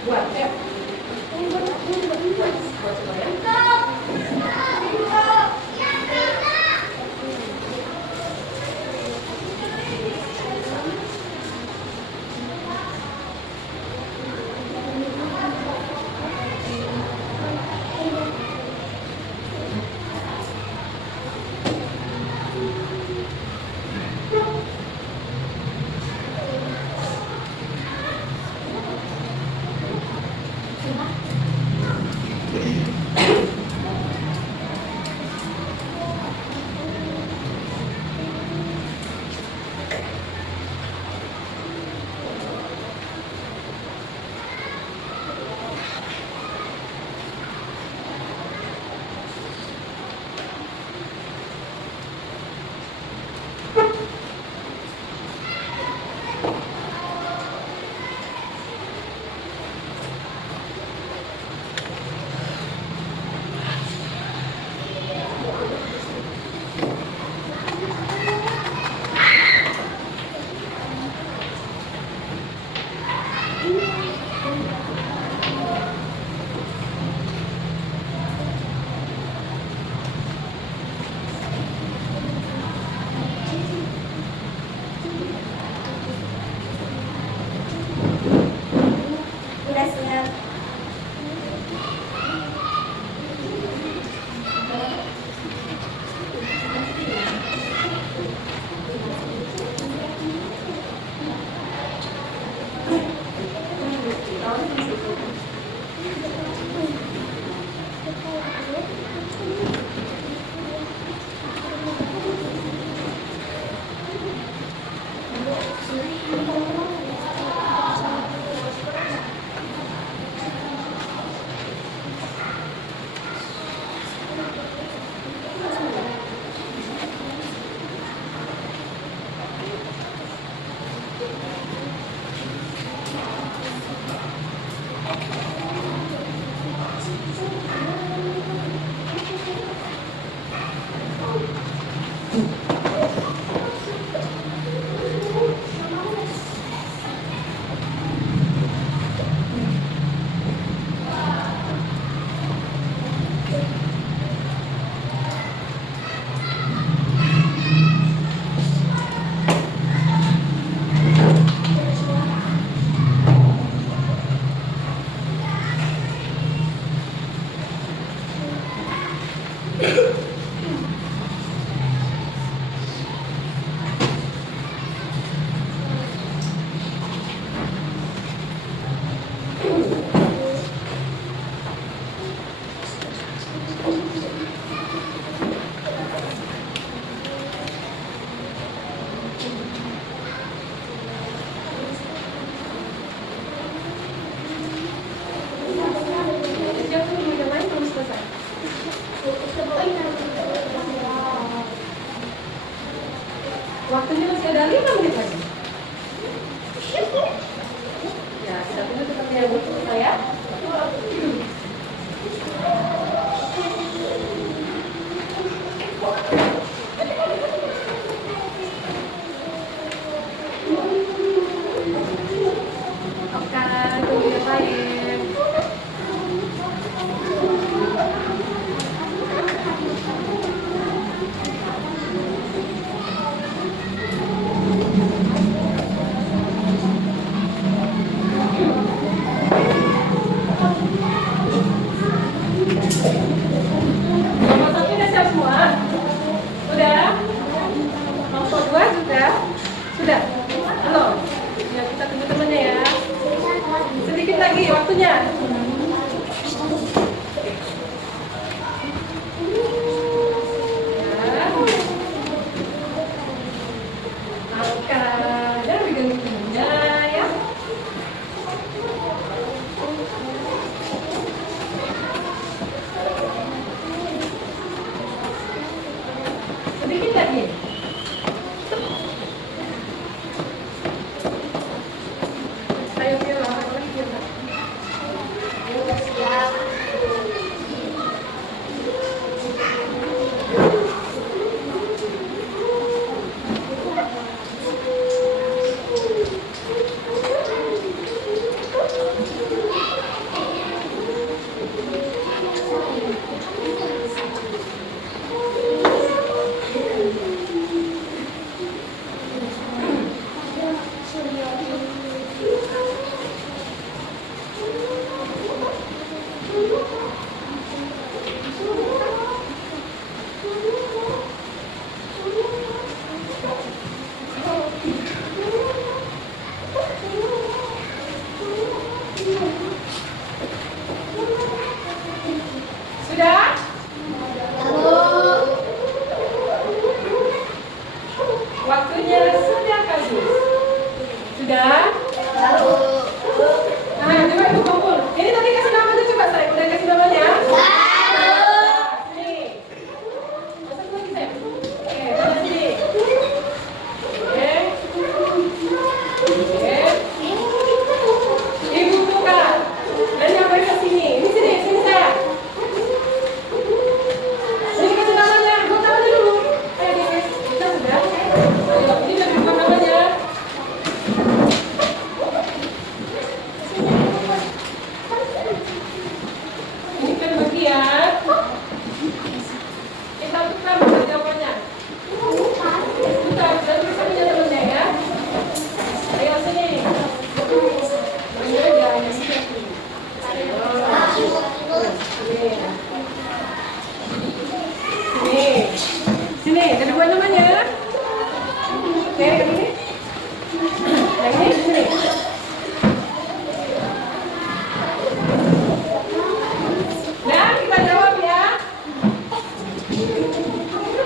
Buat ya. Buat coba ya. Udah siap. Siap tuh yang lain belum selesai. Waktunya masih ada 5 menit lagi. Ya, kita tunggu seperti yang buat saya. Oke, tunggu yang lain. Nomor 1 udah siap semua? Sudah? Nomor 2 juga? Sudah? Belum? Ya, kita tunggu temannya ya. Sedikit lagi waktunya. Ya. Oke, jangan diganggu temannya ya. Sedikit lagi. Ayo, lama lagi. Sudah? Waktunya sudah habis. Sudah? Nah, coba ibu kumpul. Ini tadi kasih namanya, coba saya udah kasih namanya. Sini. Masuk lagi saya. Oke, terus sini. Oke. Oke. Ibu buka. Dan yang mereka sini. Ini sini saya. Ini kasih namanya. Buka namanya dulu. Ayo, guys. Kita sudah. Ayo, ini udah buka namanya. Ini kan bagian. Kita buka jawabannya. Buka, dan tulisannya temannya ya. Ayo sini. Ini aja. Sini, ada dua namanya. Oke, yang ini. Yang ini sini. Dan kita jawab ya.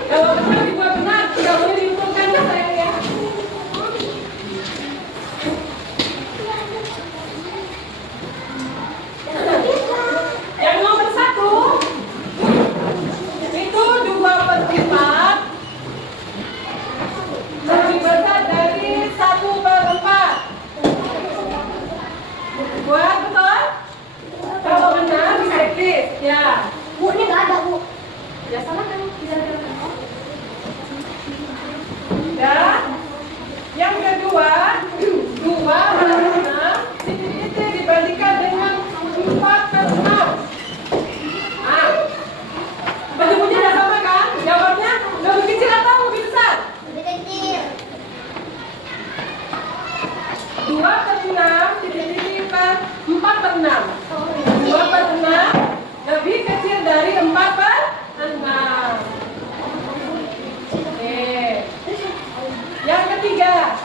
Kalau benar dibuat benar, tidak boleh diumpulkan ya sayang ya. Yang nomor 1 itu 2/4 lebih besar dari 1/4. Buat betul? Kalau benar bisa klik ya. Bu, ini nggak ada, Bu. Ya salah kan? Dan yang kedua 2/6 titik-titik dibandingkan dengan 4/6. Nah, bentuk-bentuknya udah sama kan? Jawabnya lebih kecil atau lebih besar? Lebih kecil. 2/6 titik-titik 4/6. 2/6 lebih kecil dari 4/6. Oke. Yang ketiga,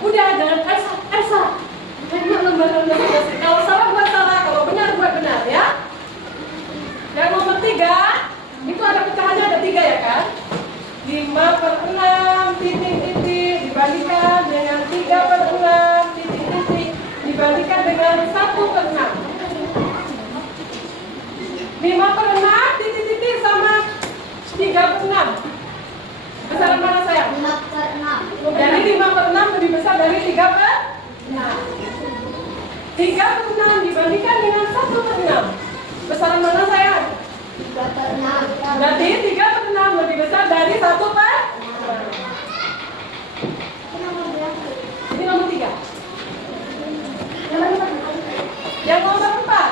udah jangan Elsa. Enak lembaran. Kalau salah buat salah, kalau benar buat benar ya. Yang nomor 3, itu ada pecahannya ada 3 ya kan? 5/6 titik-titik dibandingkan dengan 3/6 titik-titik dibandingkan dengan 1/6. 5/6 titik-titik sama 3/6. Besaran mana sayang? 5/6. Jadi 5/6 lebih besar dari 3/6. 3/6 dibandingkan dengan 1/6. Besaran mana sayang? 3/6. Berarti 3/6 lebih besar dari 1/6. Ini nomor 3. Yang nomor 4.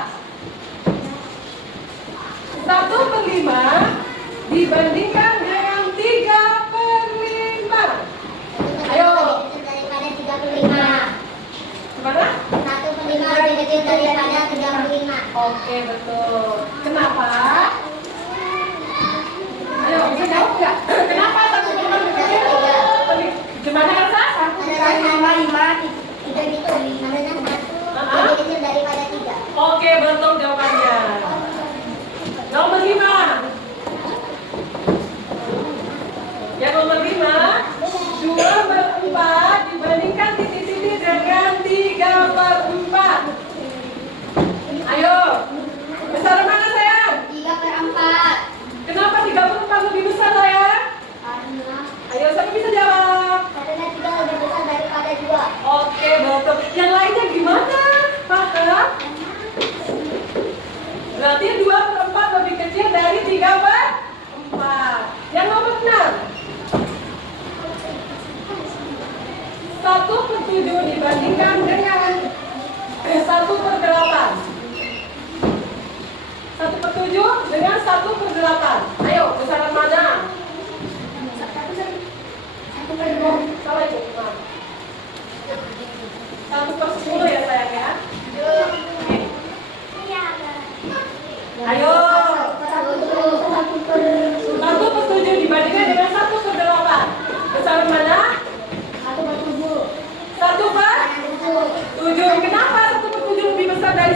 1/5 dibandingkan dengan 3/5. Ayo. Daripada 35. Gimana? 1/5 lebih kecil daripada 35. Oke, betul. Kenapa? Ayo, bisa jawab nggak? Kenapa 1/5 lebih kecil? Gimana Elsa? Ada nama 5 tiga gitu. Namanya 1 lebih kecil daripada 3. Oke, betul jawabannya. Nomor 5. Yang nomor 5, 2/4 dibandingkan titik-titik dengan 3/4. Ayo, besar mana sayang? 3/4. Kenapa 3/4 lebih besar sayang? Karena Ayo, siapa bisa jawab? 3 lebih besar daripada 2. Oke, betul. Yang lainnya gimana? Paham? Berarti 2/4 lebih kecil dari 3/4. Yang nomor 6. 1/7 dibandingkan dengan 1/8. 1/7 dengan 1/8. Ayo, besaran mana? 1/10. Salah itu. Maaf. 1/10 ya sayang ya. Oke. Ayo. 1/7 dibandingkan dengan 1/8. Besaran mana? 1/7. 1/7. Kenapa 1/7 lebih besar dari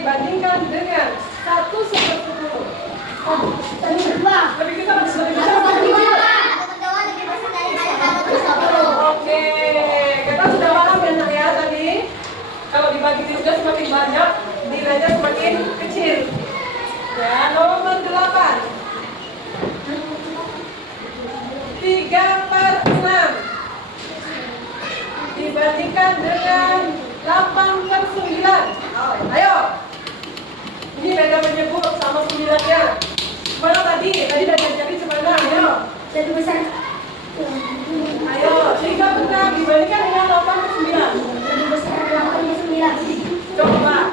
dibandingkan dengan 1/10. Lebih kedua. Lebih besar, lebih besar. Satu kedua lebih besar daripada 1/10. Oke, kita sudah paham ya nak ya tadi. Kalau dibagi 3 semakin banyak, nilainya semakin kecil. Ya, nomor 8. 3/6 dibandingkan dengan 8/9. Ayo. Ini beda menyebut sama 9-nya. Mana tadi? Tadi udah diajarin semana. Ayo. Lebih besar. Ayo, 3/6 dibandingkan dengan 8/9. Lebih besar 8/9. Coba.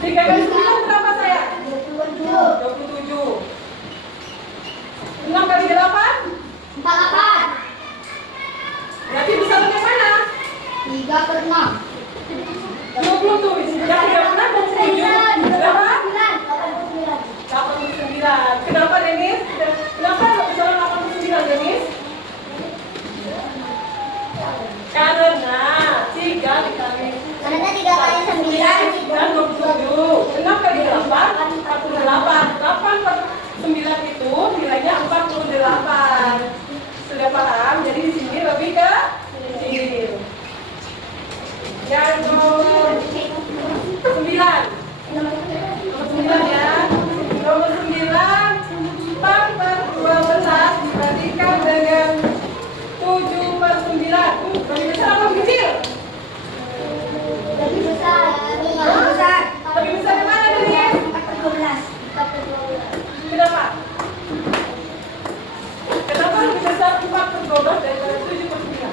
3 kali 9 berapa saya? 27. 27. 6 kali 8? 48. Berarti besarnya mana? 3/6. 20 tuh. Yang 36 dan 7. Berapa? 89. 89. Kenapa Denis? Kenapa besar 89 Denis? Karena 3 dikali Karena 3 kali 9 dan 27. 6 kali 8, 48. 8/9 itu nilainya 48. Sudah paham? Jadi di sini lebih ke kecil. Yang nomor 9. Nomor 9 ya. Nomor 9, 4/12 dibandingkan dengan 7/9. Lebih besar atau lebih kecil? Lebih besar. Lebih besar. Lebih besar yang mana Denis? 4/12. Kenapa? Kenapa lebih besar 4/12 daripada 7/9?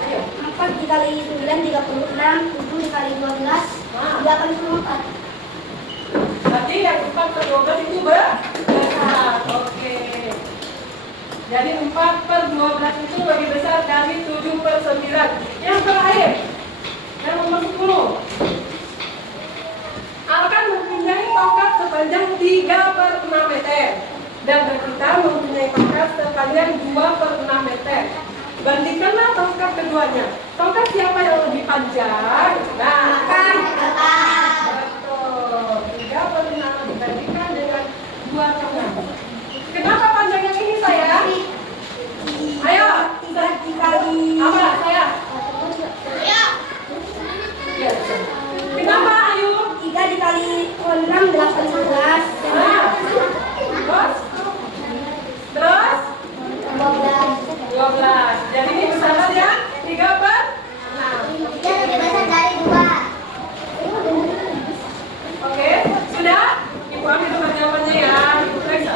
Ayo. 4 dikali 9 36, 7 dikali 12 84. Berarti yang 4/12 itu besar. Oke. Jadi 4/12 itu lebih besar dari 7/9. Yang terakhir, yang nomor 10. Akan mempunyai tongkat sepanjang 3/6 meter dan kita mempunyai tongkat sepanjang 2/6 meter. Bandingkanlah tongkat keduanya. Tongkat siapa yang lebih panjang? Nah, Kan betul. 3/6 dibandingkan dengan 2/6. Kenapa panjang yang ini saya? Ayo, 3 dikali apa saya? Ya. Ya. Kenapa Ayu? 3 dikali 6 18. Nah, terus? Terus? 12. 12. Jadi ini besarnya 3/6. 3 lebih besar dari 2. Oke, sudah? Ibu ambil nomor jawabannya ya. Ibu periksa.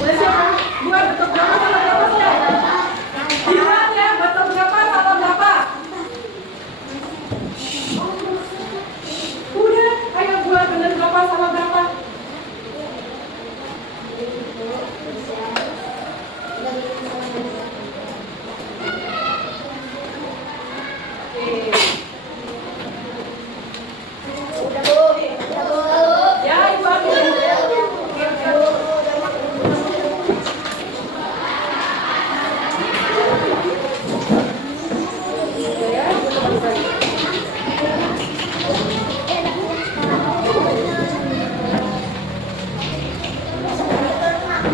Boleh siapa? Buat betul berapa salah berapa saya? Buat ya, betul berapa salah berapa? Udah, ayo buat benar berapa salah berapa? Oke. Udah, Bu. Udah, Bu. Ya, ibu ambil.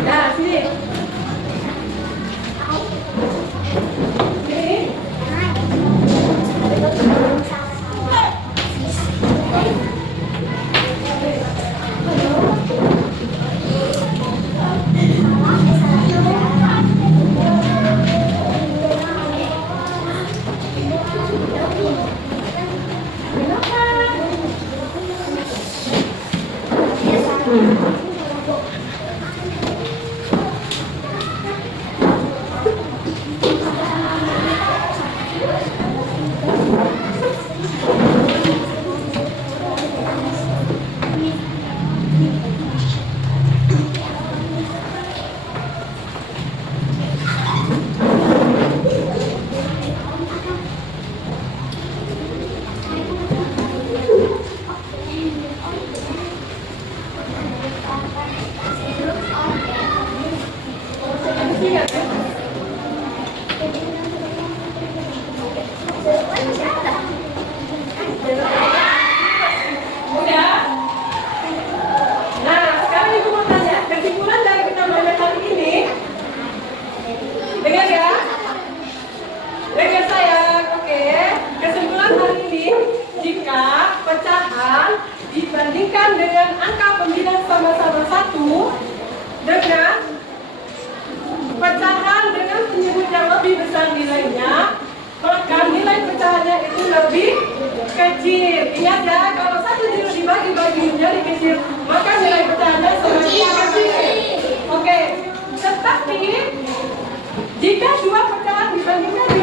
Nah, sini. Sini. itu lebih kecil. Ingat ya, kalau satu biru dibagi-bagi menjadi kecil, maka nilai pecahannya semakin kecil. Oke, tetapi jika dua pecahan dibandingkan